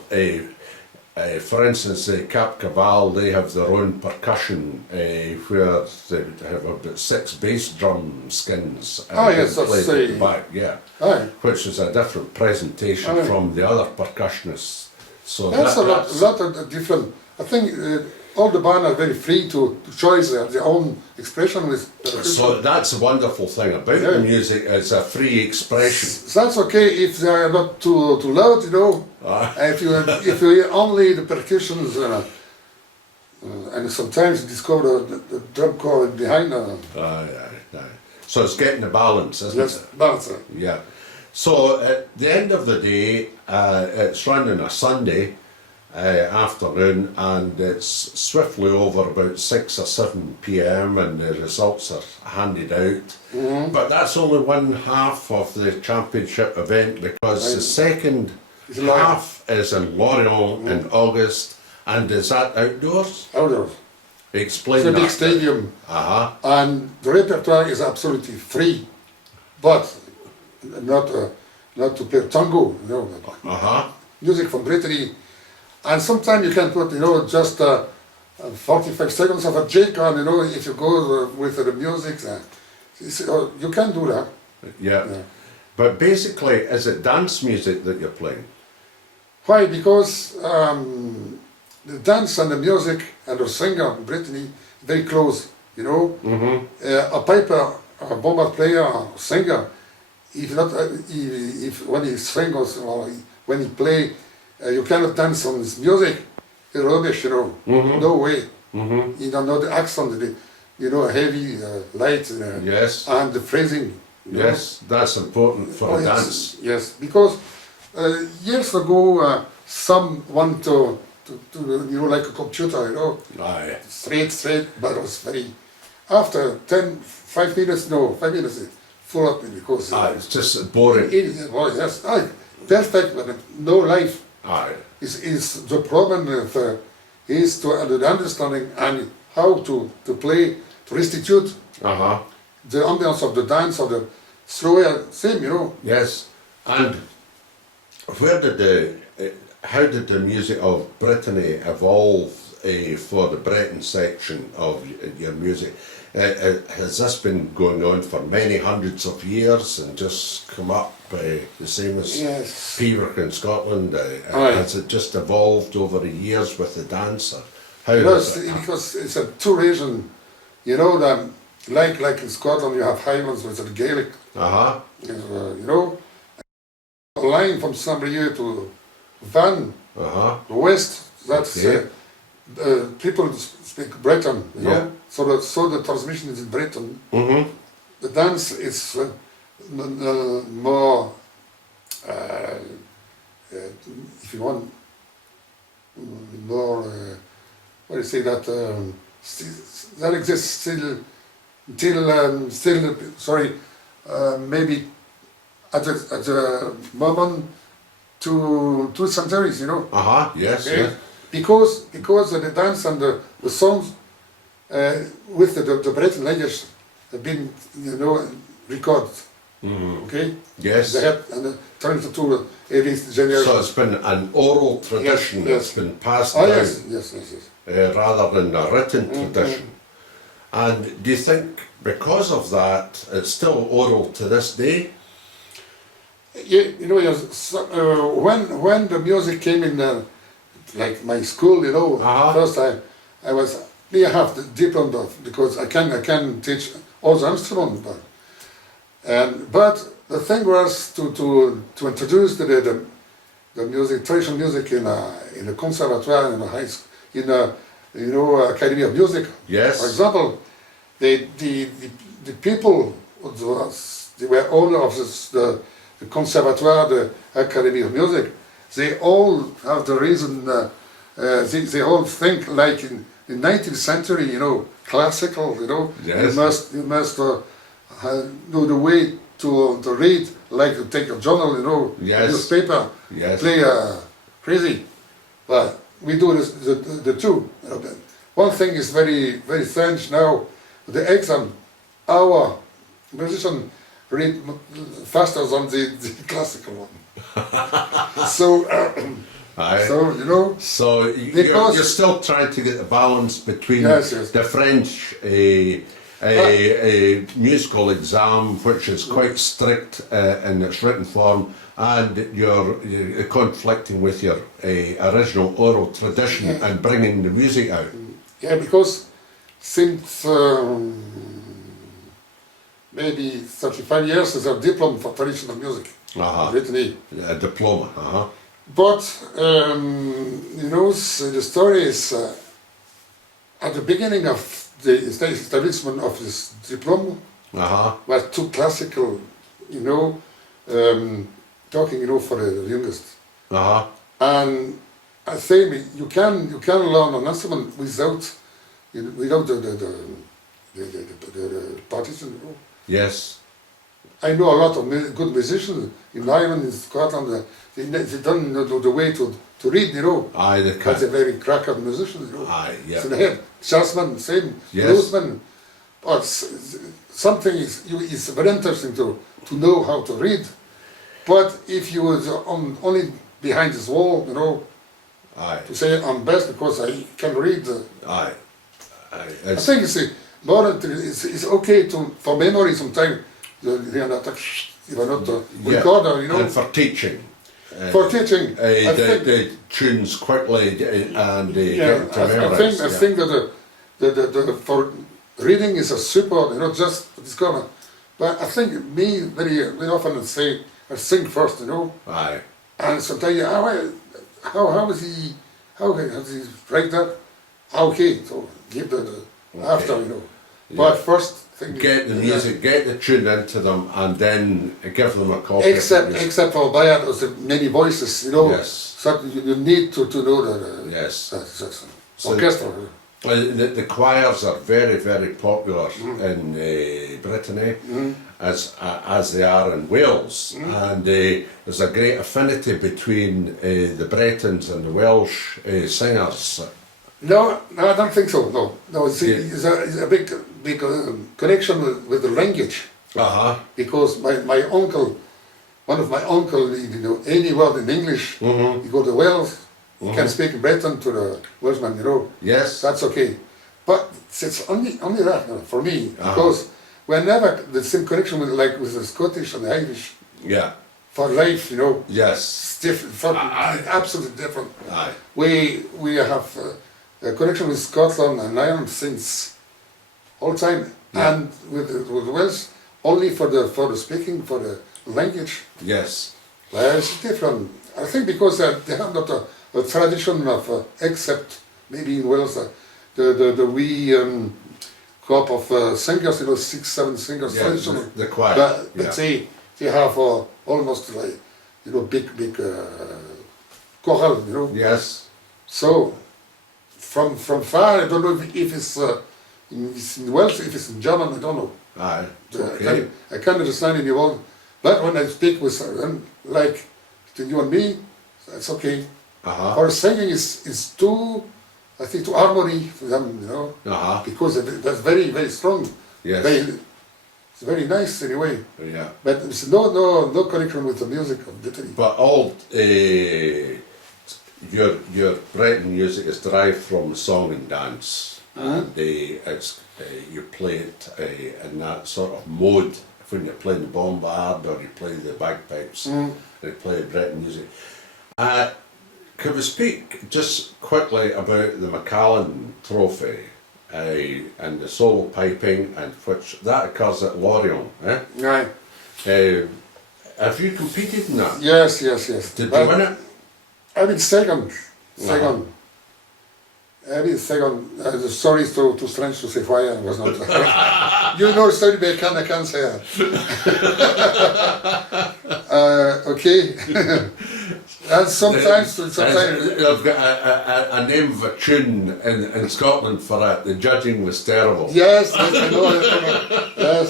for instance, Cap Caval, they have their own percussion where they have about 6 bass drum skins Yes, played that's at the back, yeah, Aye. which is a different presentation from the other percussionists. So That's a that's lot of different. I think all the band are very free to choose their own expression with percussion. So that's a wonderful thing about the music, it's a free expression. That's okay if they are not too loud, you know. If you hear only the percussions, and sometimes you discover the drum corps behind. So it's getting the balance, isn't Yes, it? balance. Yeah. So at the end of the day, it's run on a Sunday afternoon, and it's swiftly over about 6 or 7 p.m. and the results are handed out. But that's only one half of the championship event, because the second half is in Lorient in August, and is that outdoors? Outdoors. Explain It's a that. big stadium, and the repertoire is absolutely free, but not to play tango, you know. Music from Brittany, and sometimes you can put, you know, just 45 seconds of a jig on, you know, if you go with the music. You can do that. Yeah. But basically, is it dance music that you're playing? Why? Because the dance and the music and the singer, Brittany, very close, you know. A piper, a bombard player, a singer, if not, if when he sings or when he play, you cannot dance on his music. It's rubbish, you know. No way. You don't know the accent, you know, heavy, light, Yes. and the phrasing. Yes, that's important for a dance. Yes, because years ago, some want to you know, like a computer, you know, straight, but it was very. After 5 minutes, full up because it's just boring. Yes, perfect, but no life. Is the problem is to the understanding and how to play, to restitute the ambience of the dance, of the slower same, you know. Yes, and how did the music of Brittany evolve for the Breton section of your music? Has this been going on for many hundreds of years and just come up the same as Piver in Scotland? Has it just evolved over the years with the dance? Because it's a two region, you know, that like in Scotland you have Highlands with the Gaelic, you know, a line from Saint-Brieuc to Van, the west, that's people speak Breton, you know, so the transmission is in Breton. The dance is more, if you want, more, what do you say, that that exists still, sorry, maybe at the moment, 2 centuries, you know. Yes, okay? yes. Because the dance and the songs with the Breton language have been, you know, recorded. Okay. Yes. They have and turned to every generation. So it's been an oral tradition that's been passed down, yes. rather than a written tradition. And do you think because of that, it's still oral to this day? You know, when the music came in, like my school, you know, first time I have the diploma because I can teach all the instruments, but the thing was to introduce the music, traditional music in a conservatoire, in a high school, in a Academy of Music. Yes. For example, the people they were owner of the Conservatoire, the Academy of Music. They all have the reason, they all think like in the 19th century, you know, classical, you know. Yes. You must know the way to read, like to take a journal, you know, Yes. newspaper, Yes. play crazy. But we do this, the two. One thing is very, very strange now, the exam, our musician read faster than the classical one. So, Aye. so you know, So Because- you're still trying to get the balance between Yes, yes. the French musical exam, which is quite strict in its written form, and you're conflicting with your original oral tradition and bringing the music out. yeah, because since maybe 35 years is a diploma for traditional music, Uh-huh. Brittany. A diploma. Uh-huh. But you know, the story is at the beginning of the establishment of this diploma Uh-huh. were too classical, you know, talking, you know, for the youngest. Uh-huh. And I say you can learn an instrument without the partition. You know. Yes. I know a lot of good musicians in Ireland, in Scotland. They don't know the way to read, you know. Aye, they But they're can. very cracker musicians, you know. Aye, yeah. So they have jazzmen, same, Yes. bluesmen. But something is very interesting to know how to read. But if you was only behind this wall, you know, Aye. to say I'm best because I can read. Aye. Aye. I It's, think it's okay for memory sometimes. You're not a recorder, you know. And for teaching. For teaching, I think, the tunes quickly and yeah, get to I memorize. think that the for reading is a super, you know, just discover. But I think me very often I sing first, you know, Aye. and sometimes how is he, how does he write that? Okay, so give the after, you know. But first thing, Get the music, get the tune into them, and then give them a copy. of the music. Except for Bayard, there's many voices, you know. Yes. So you need to know the Yes. that's So- orchestra. The choirs are very, very popular in Brittany, as they are in Wales, and there's a great affinity between the Bretons and the Welsh singers. No, I don't think so. No, it's a big connection with the language, Uh-huh. because my uncle, one of my uncle, you know, any word in English, he go to Wales, he can speak Breton to the Welshman, you know. Yes. That's okay, but it's only that, you know, for me, because we're never the same connection with the Scottish and the Irish Yeah. for life, you know. Yes. It's different, absolutely different. Aye. We have a connection with Scotland and Ireland since all time, and with Welsh only for the speaking, for the language. Yes. It's different. I think because they have not a tradition of except maybe in Wales the wee crop of singers, you know, 6, 7 singers Yeah, traditional. the choir. But they have almost like, you know, big choral, you know. Yes. So from far, I don't know if it's in Welsh, if it's in German, I don't know. Aye. Okay. I can't understand any word. But when I speak with like to you and me, it's okay. Uh-huh. For singing is too, I think, too harmony for them, you know, Uh-huh. because that's very, very strong. Yes. It's very nice anyway. Yeah. But there's no connection with the music of Brittany. But all your Breton music is derived from song and dance, and it's you play it in that sort of mode when you're playing the bombard or you play the bagpipes and you play Breton music. Could we speak just quickly about the Macallan Trophy and the solo piping, and which that occurs at Lorient? Right. Have you competed in that? Yes. Did you win it? I mean second. Every second, sorry to too strange to say why I was not. You know, story but I can't say that. Okay. And sometimes. They've got a name of a tune in Scotland for it. The judging was terrible. Yes, I know. Yes.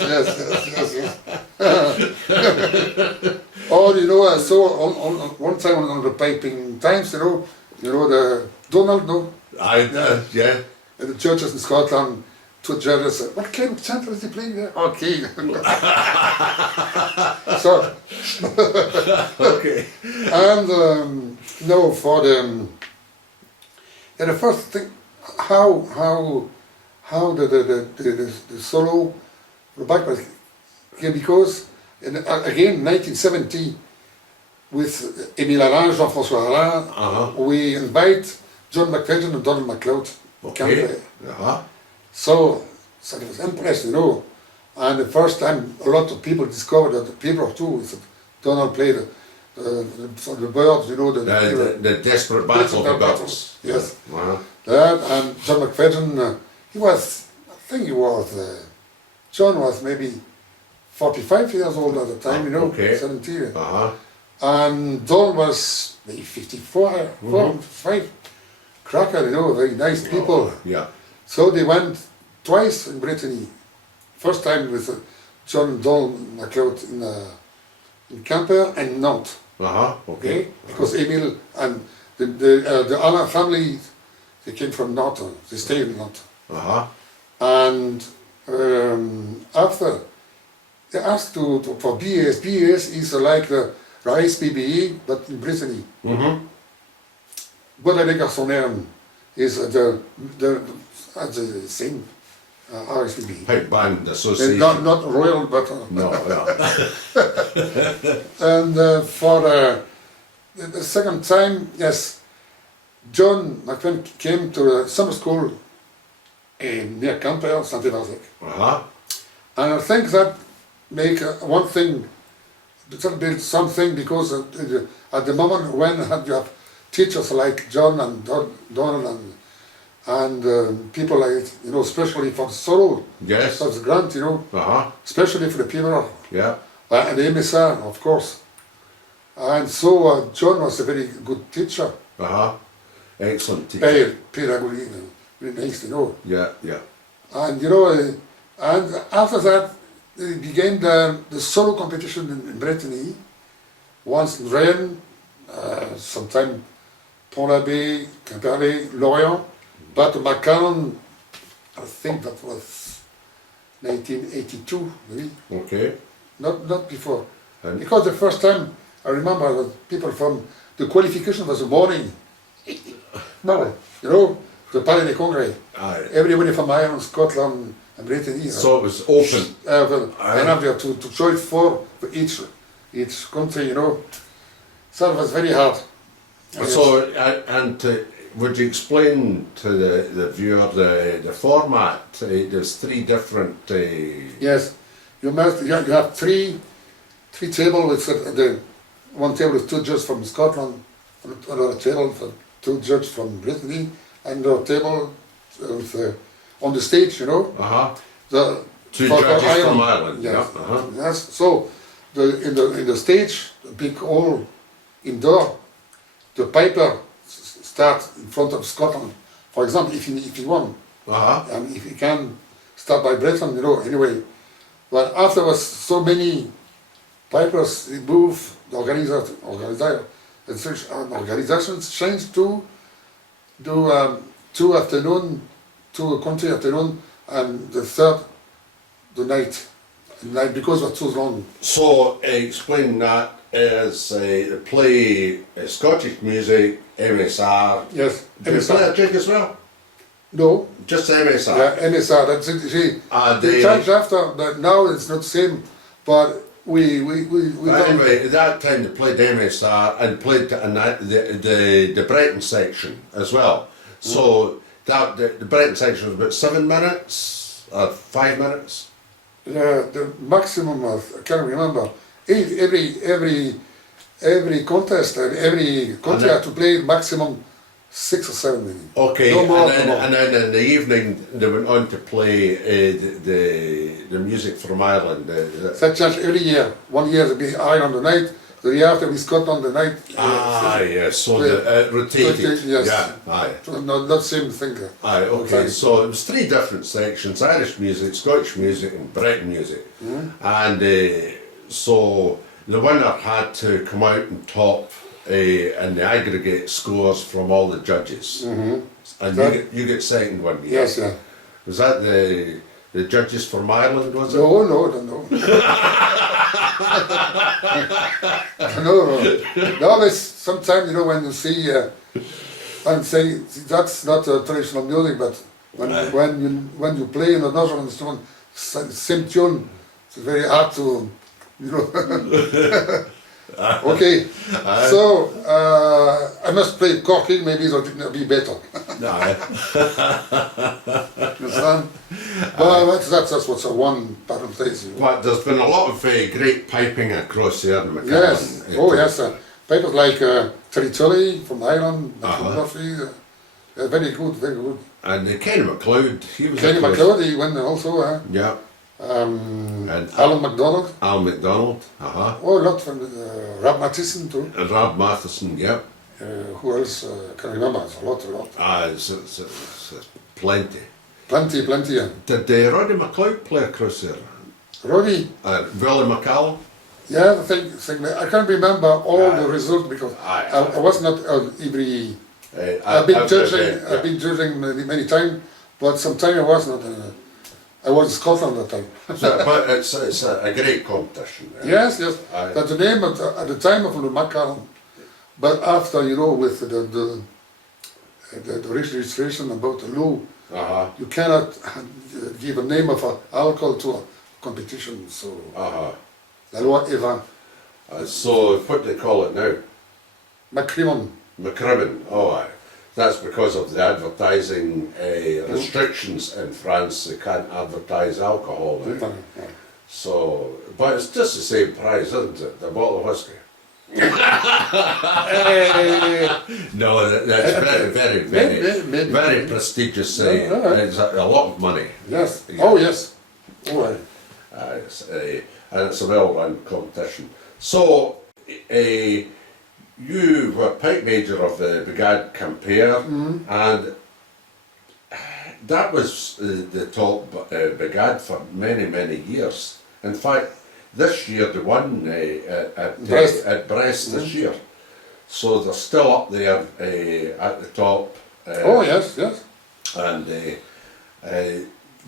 Oh, you know, I saw on one time on the Piping Times, you know the Donald, no? Yeah. In the churches in Scotland, two judges said, what kind of chant is he playing there? Okay. So, Okay. and no, for the first thing, how the solo, the background came, because again 1970 with Émile Alain, Jean-François Alain, we invite John McFadden and Donald MacLeod. Okay. So it was impressed, you know. And the first time a lot of people discovered that the paper too, Donald played the birds, you know. The desperate battle of the birds. Yes. Wow. That, and John McFadden, John was maybe 45 years old at the time, you know, Okay. 70. And Don was maybe 54, 55. Cracker, you know, very nice people. Yeah. So they went twice in Brittany. First time with John and Don MacLeod in Quimper and Nantes. Okay. Because Emile and the Alain family, they came from Nantes. They stayed in Nantes. And after they asked for BAS. BAS is like the RSPBE, but in Brittany. Bois des Garçonnets is the same RSPBE. Pipe Band Association. Not royal, but No, yeah. and for the second time, yes, John McFadden came to the summer school near Quimper, Saint-Évarzec. And I think that make one thing, build something, because at the moment when you have teachers like John and Donald and people like, you know, especially for the solo, Yes. that's Grant, you know, especially for the people, Yeah. and the MSR, of course. And so John was a very good teacher. Excellent teacher. Pedagogy, very nice, you know. Yeah. And you know, and after that, it began the solo competition in Brittany. Once in Rennes, sometime Pont-l'Abbé, Quimperlé, Lorient, but Macallan, I think that was 1982, maybe. Okay. Not before. And Because the first time, I remember that people from, the qualification was the morning. No, you know, the Palais des Congrès. Everybody from Ireland, Scotland, and Brittany. So it was open. And after to choose for each country, you know. So it was very hard. So, would you explain to the viewer the format? There's three different. Yes, you have three tables with the one table with two judges from Scotland, another table for two judges from Brittany, and another table with, on the stage, you know. The Two judges from Ireland. Yes. Yeah. Yes. So in the stage, the big hall indoor, the piper starts in front of Scotland. For example, if he won, and if he can start by Britain, you know. Anyway, but afterwards, so many pipers they move. The organizations changed to do 2 afternoon, 2 country afternoon, and the third the night because it was too long. So explain that as play Scottish music, MSR. Yes, Do you play a jig as well? No. Just MSR. Yeah, MSR. That's it. See, the changed after, but now it's not the same. But we anyway, at that time they played MSR and played the Breton section as well. So that the Breton section was about 7 minutes or 5 minutes. The maximum of, I can't remember. Every contest and every country had to play maximum 6 or 7 maybe. Okay, No more, and, no then, more. and then in the evening they went on to play the music from Ireland. That changed every year. 1 year it'll be Ireland the night, the year after we Scotland the night. Yes, so Yeah. it rotated. Yes. Yeah, aye. So not same thing. Aye, okay, so it was 3 different sections, Irish music, Scottish music and Breton music. And so the winner had to come out and top in the aggregate scores from all the judges. And you get second one year. Yes, yeah. Was that the judges from Ireland, was it? No. No, but sometimes, you know, when you see, and say, that's not traditional music, but when you play in another instrument, same tune, it's very hard to, you know. Okay, so I must play corking, maybe it'll be better. No. Understand? Well, that's what's a one parenthesis. But there's been a lot of great piping across there in McCann. Yes, oh yes, papers like Terry Tully from Ireland, Matthew Murphy, very good, very good. And Kenny MacLeod, he was Kenny MacLeod, he went also. Yeah. And Alan MacDonald. Alan MacDonald, Oh, a lot from Rob Matheson too. And Rob Matheson, yeah. Who else can I remember? It's a lot. It's plenty. Plenty, yeah. Did Roddy MacLeod play across there? Roddy? Willie McCallum? Yeah, the thing, I can't remember all the results because I was not every. I've been judging many times, but sometimes I was not. I was in Scotland at the time. But it's a great competition. Yes. That's the name at the time of the McCallum. But after, you know, with the registration about the law, you cannot give a name of an alcohol to a competition. So, la loi Erwan. So what do they call it now? McCrimmon. McCrimmon, aye. That's because of the advertising restrictions in France. They can't advertise alcohol now. So, but it's just the same price, isn't it? The bottle of whiskey. No, that's very prestigious. It's a lot of money. Yes. Yeah. Oh yes. Oh, and it's a well-run competition. So, you were pipe major of the Brigade Compare, and that was the top brigade for many years. In fact, this year they won at Brest this year, so they're still up there at the top. oh yes. And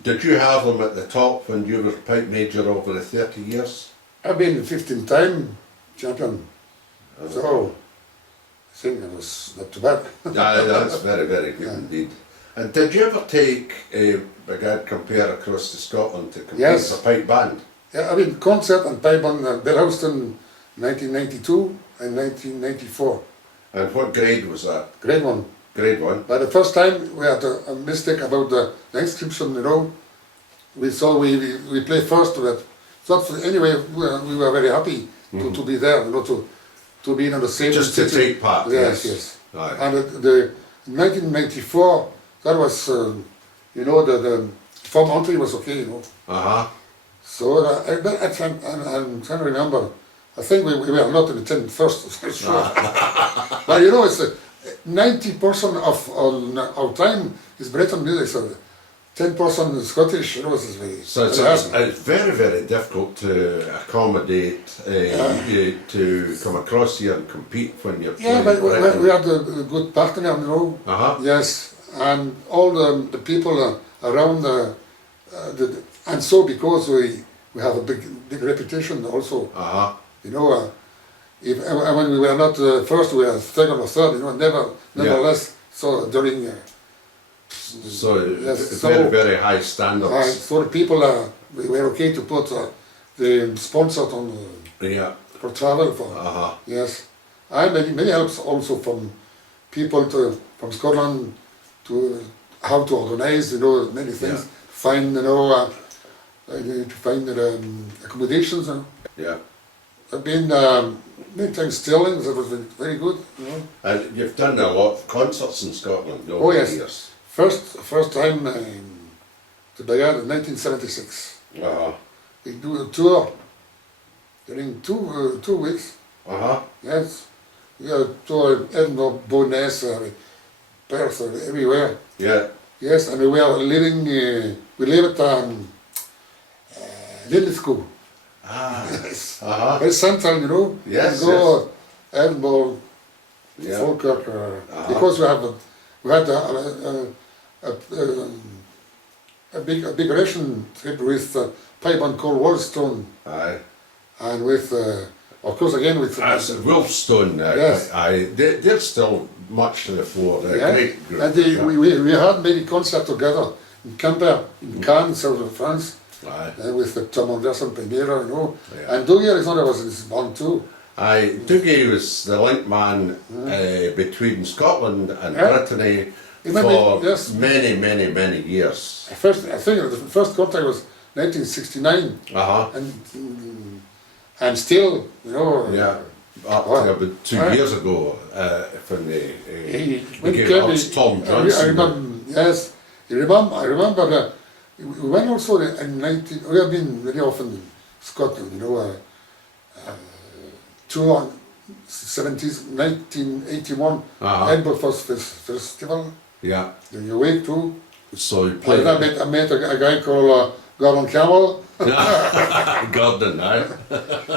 did you have them at the top when you were pipe major over the 30 years? I've been 15-time champion, so I think it was not too bad. Yeah, that's very good indeed. And did you ever take a Brigade Compare across to Scotland to compete for pipe band? Yeah, I mean concert and pipe band at Bellhouston 1992 and 1994. And what grade was that? Grade 1. Grade 1. But the first time we had a mistake about the inscription, you know. We thought we played first, but anyway we were very happy to be there, you know, to be in the same just city. to take part. Yes. Right. And the 1994, that was you know, the form entry was okay, you know. So I'm trying to remember. I think we were not in the 10 first, for sure. But you know, it's 90% of our time is Breton music, so 10% is Scottish. You know, it's very. So it's very difficult to accommodate you to come across here and compete when you're playing. Yeah, but we had a good partner, you know. Yes, and all the people around and so because we have a big reputation also. You know, when we were not first, we were second or third. You know, nevertheless. So during. Very high standards. So the people we were okay to put the sponsor on for travel for. Yes, I many helps also from people from Scotland to how to organize, you know, many things. Find, you know, to find accommodations. I've been many times Stirling, that was very good, you know. And you've done a lot of concerts in Scotland over Oh the yes, years. first time to begin in 1976. Uh-huh. We do a tour during 2 weeks. Uh-huh. Yes, we had a tour in Edinburgh, Bowness, Perth, everywhere. Yeah. Yes, and we were living, we lived at Lindiscoe. Ah. Yes. Uh-huh. Very central, you know. Yes, We go Edinburgh, Yeah. Falkirk, because we had a big Russian trip with pipe and coal Wallstone, Aye. and with, of course, again with. As Wolfstone, Yes. they're still much to the fore. They're a Yeah. great group. And we had many concerts together in Quimper, in Cannes, south of France, Aye. with Tom Anderson, Primera, you know. Yeah. And Dougie Alexander was in this band too. Aye, Dougie was the link man between Scotland and Yeah. Brittany Remember, for yes. many years. I think the first contact was 1969, Uh-huh. and still, you know. Yeah. Up Well, to about 2 right. years ago, when When gave Kirby- up to Tom I Johnson. remember, yes, I remember that we went also in 19, we have been very often in Scotland, you know, tour 70s, 1981, Uh-huh. Edinburgh Festival, Yeah. then you wake too. So he And played I met a guy called Gordon Campbell. Gordon, aye.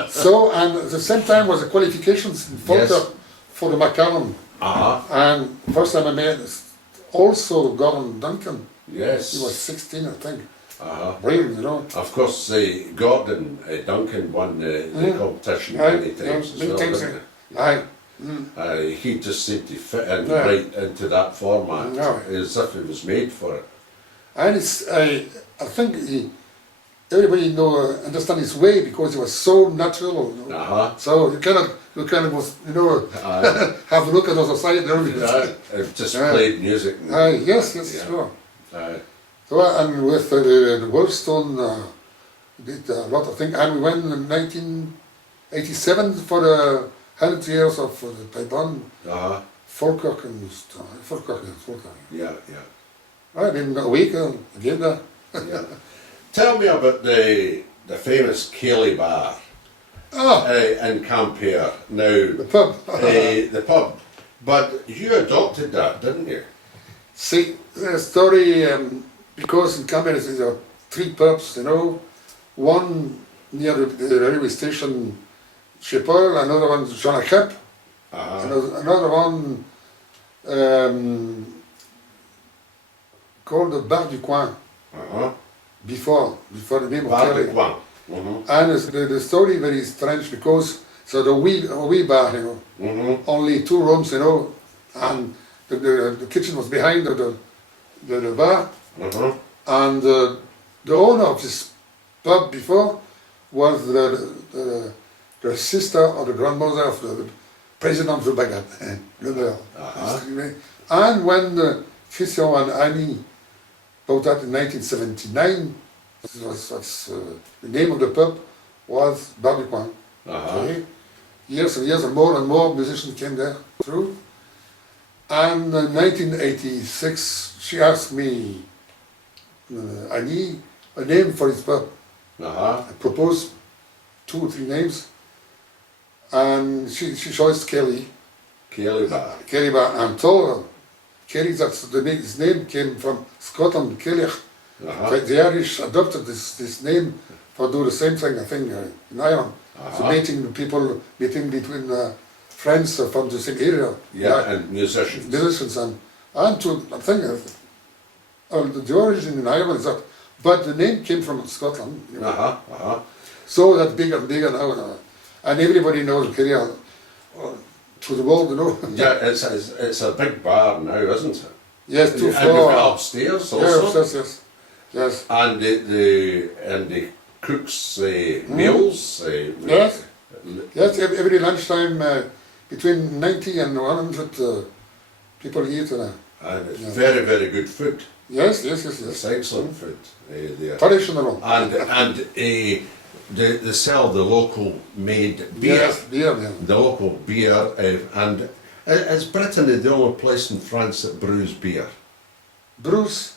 So, and at the same time was the qualifications in Falkirk Yes. for the Macallan. Uh-huh. And first time I met also Gordon Duncan. Yes. He was 16, I think. Uh-huh. Brilliant, you know. Of course, Gordon Duncan won the competition many times as many well, times, didn't he? aye. He just seemed to fit in Yeah. right into that format, Yeah. as if he was made for it. And it's, I think everybody understand his way because he was so natural. You know? Uh-huh. So you cannot, you know, have a look at the other side and everything. Just Yeah. played music. And, Yes, Yeah. sure. uh, So, and with the Wolfstone, did a lot of things. And we went in 1987 for the 100 years of the Pipers'Persuasion, uh-huh. Falkirk and Falkirk. Yeah, yeah. Right, in a week again there. Yeah. Tell me about the famous Cayley Bar in Campere. Now, The pub. the pub. But you adopted that, didn't you? See, the story, because in Campbell there are 3 pubs, you know, one near the railway station, Chapel, another one, Jean Crêpe, Uh-huh. another one called the Bar du Coin, Uh-huh. before the name of Bar de Kelly. Coin. Mhm. And the story very strange because, so the wee bar, you know, Mhm. only 2 rooms, you know, and the kitchen was behind the bar. Mhm. And the owner of this pub before was the sister or the grandmother of the president of the Bagat. And when Christian and Annie bought that in 1979, the name of the pub was Bar du Coin. Uh-huh. Okay. Years and years and more musicians came there through. And in 1986, she asked me, Annie, a name for his pub. Uh-huh. I proposed 2 or 3 names, and she chose Kelly. Cayley Bar. Kelly, and told her, Kelly, his name came from Scotland, Kelly. Uh-huh. The Irish adopted this name for do the same thing, I think, in Ireland. So Uh-huh. meeting between friends from the same area. Yeah, and musicians. Musicians and to, I think, the origin in Ireland is that, but the name came from Scotland. You know. Uh-huh. Uh-huh. So that's bigger and bigger now, and everybody knows Kerry to the world, you know. Yeah, it's a big bar now, isn't it? Yes, And 2 you've floor. got upstairs also. Yes. And the cooks meals. Yes. Yes, every lunchtime between 90 and 100 people eat. And it's very good food. Yes. It's excellent food there. Traditional. And they sell the local made beer. Yes, beer, yeah. The local beer, and is Britain the only place in France that brews beer? Bruce.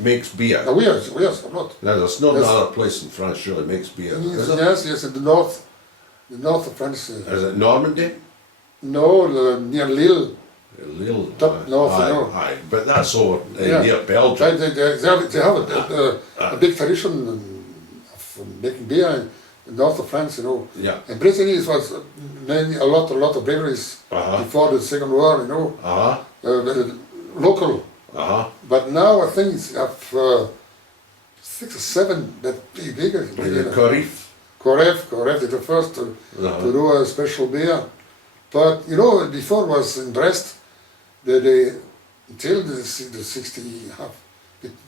Makes beer. We are a lot. No, there's no Yes. other place in France really makes beer. Is it? Yes, in the north of France. Is it Normandy? No, near Lille. Lille. Top north, aye, you know. aye, but that's over Yeah. near Belgium. They have a big tradition of making beer in the north of France, you know. Yeah. And Brittany was mainly a lot of breweries before the Second War, you know. Local. But now I think it's have 6 or 7 that bigger. Correct is the first to do a special beer. But you know, before was in Brest, until the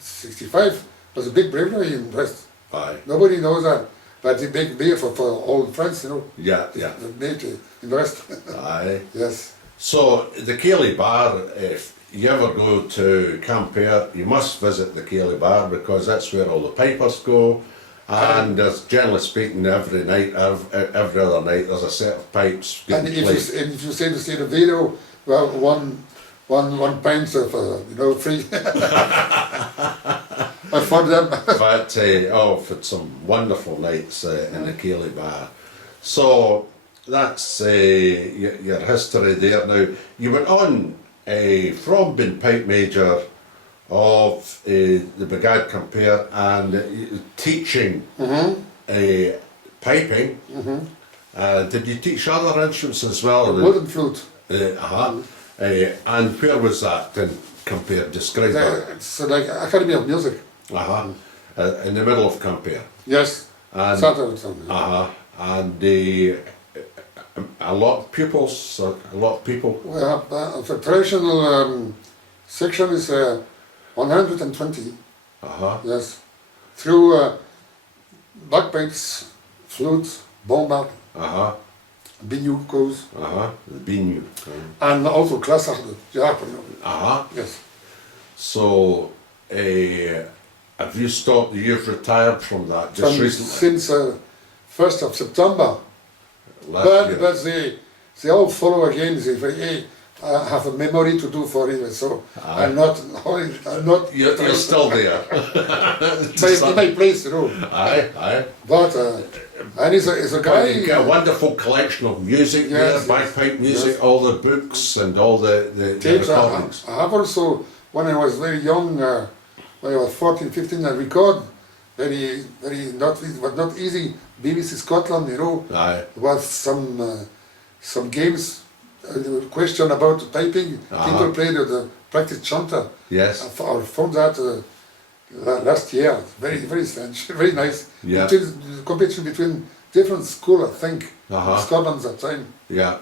65 was a big brewery in Brest. Aye. Nobody knows that, but they make beer for all France, you know. Yeah. They made in Brest. Aye. Yes. So the Cayley Bar, if you ever go to Campere, you must visit the Cayley Bar because that's where all the pipers go. And there's, generally speaking, every night, every other night, there's a set of pipes And getting if played. you see the video, well, one pint of free. For them. But I've had some wonderful nights in the Cayley Bar. So that's your history there. Now you went on from being pipe major of the Brigade Campere and teaching piping. Did you teach other instruments as well? Wooden flute. And where was that in Campere? Describe that. It's like Academy of Music. In the middle of Campere. Yes. And Saturday. and a lot of pupils, a lot of people. We have the traditional section is 120. Yes. Through bagpipes, flutes, bomba, biniou goes, The biniou. and also klasarde. Yes. So, have you stopped? You've retired from that just recently. Since 1st of September. Last year. But they all follow again. They say, hey, I have a memory to do for it, so I'm not. You're still there. my place, you know. Aye. But and he's a guy. You get a wonderful collection of music there, bagpipe music, all the books and all the tapes. recordings. I have also, when I was very young, when I was 14, 15, I record. Very, was not easy. BBC Scotland, you know. Aye. There was some games. Question about piping. People played the practice chanter. Yes. I found that last year. Very strange. Very nice. Yeah. Competition between different schools, I think. Uh-huh. Scotland at that time. Yeah.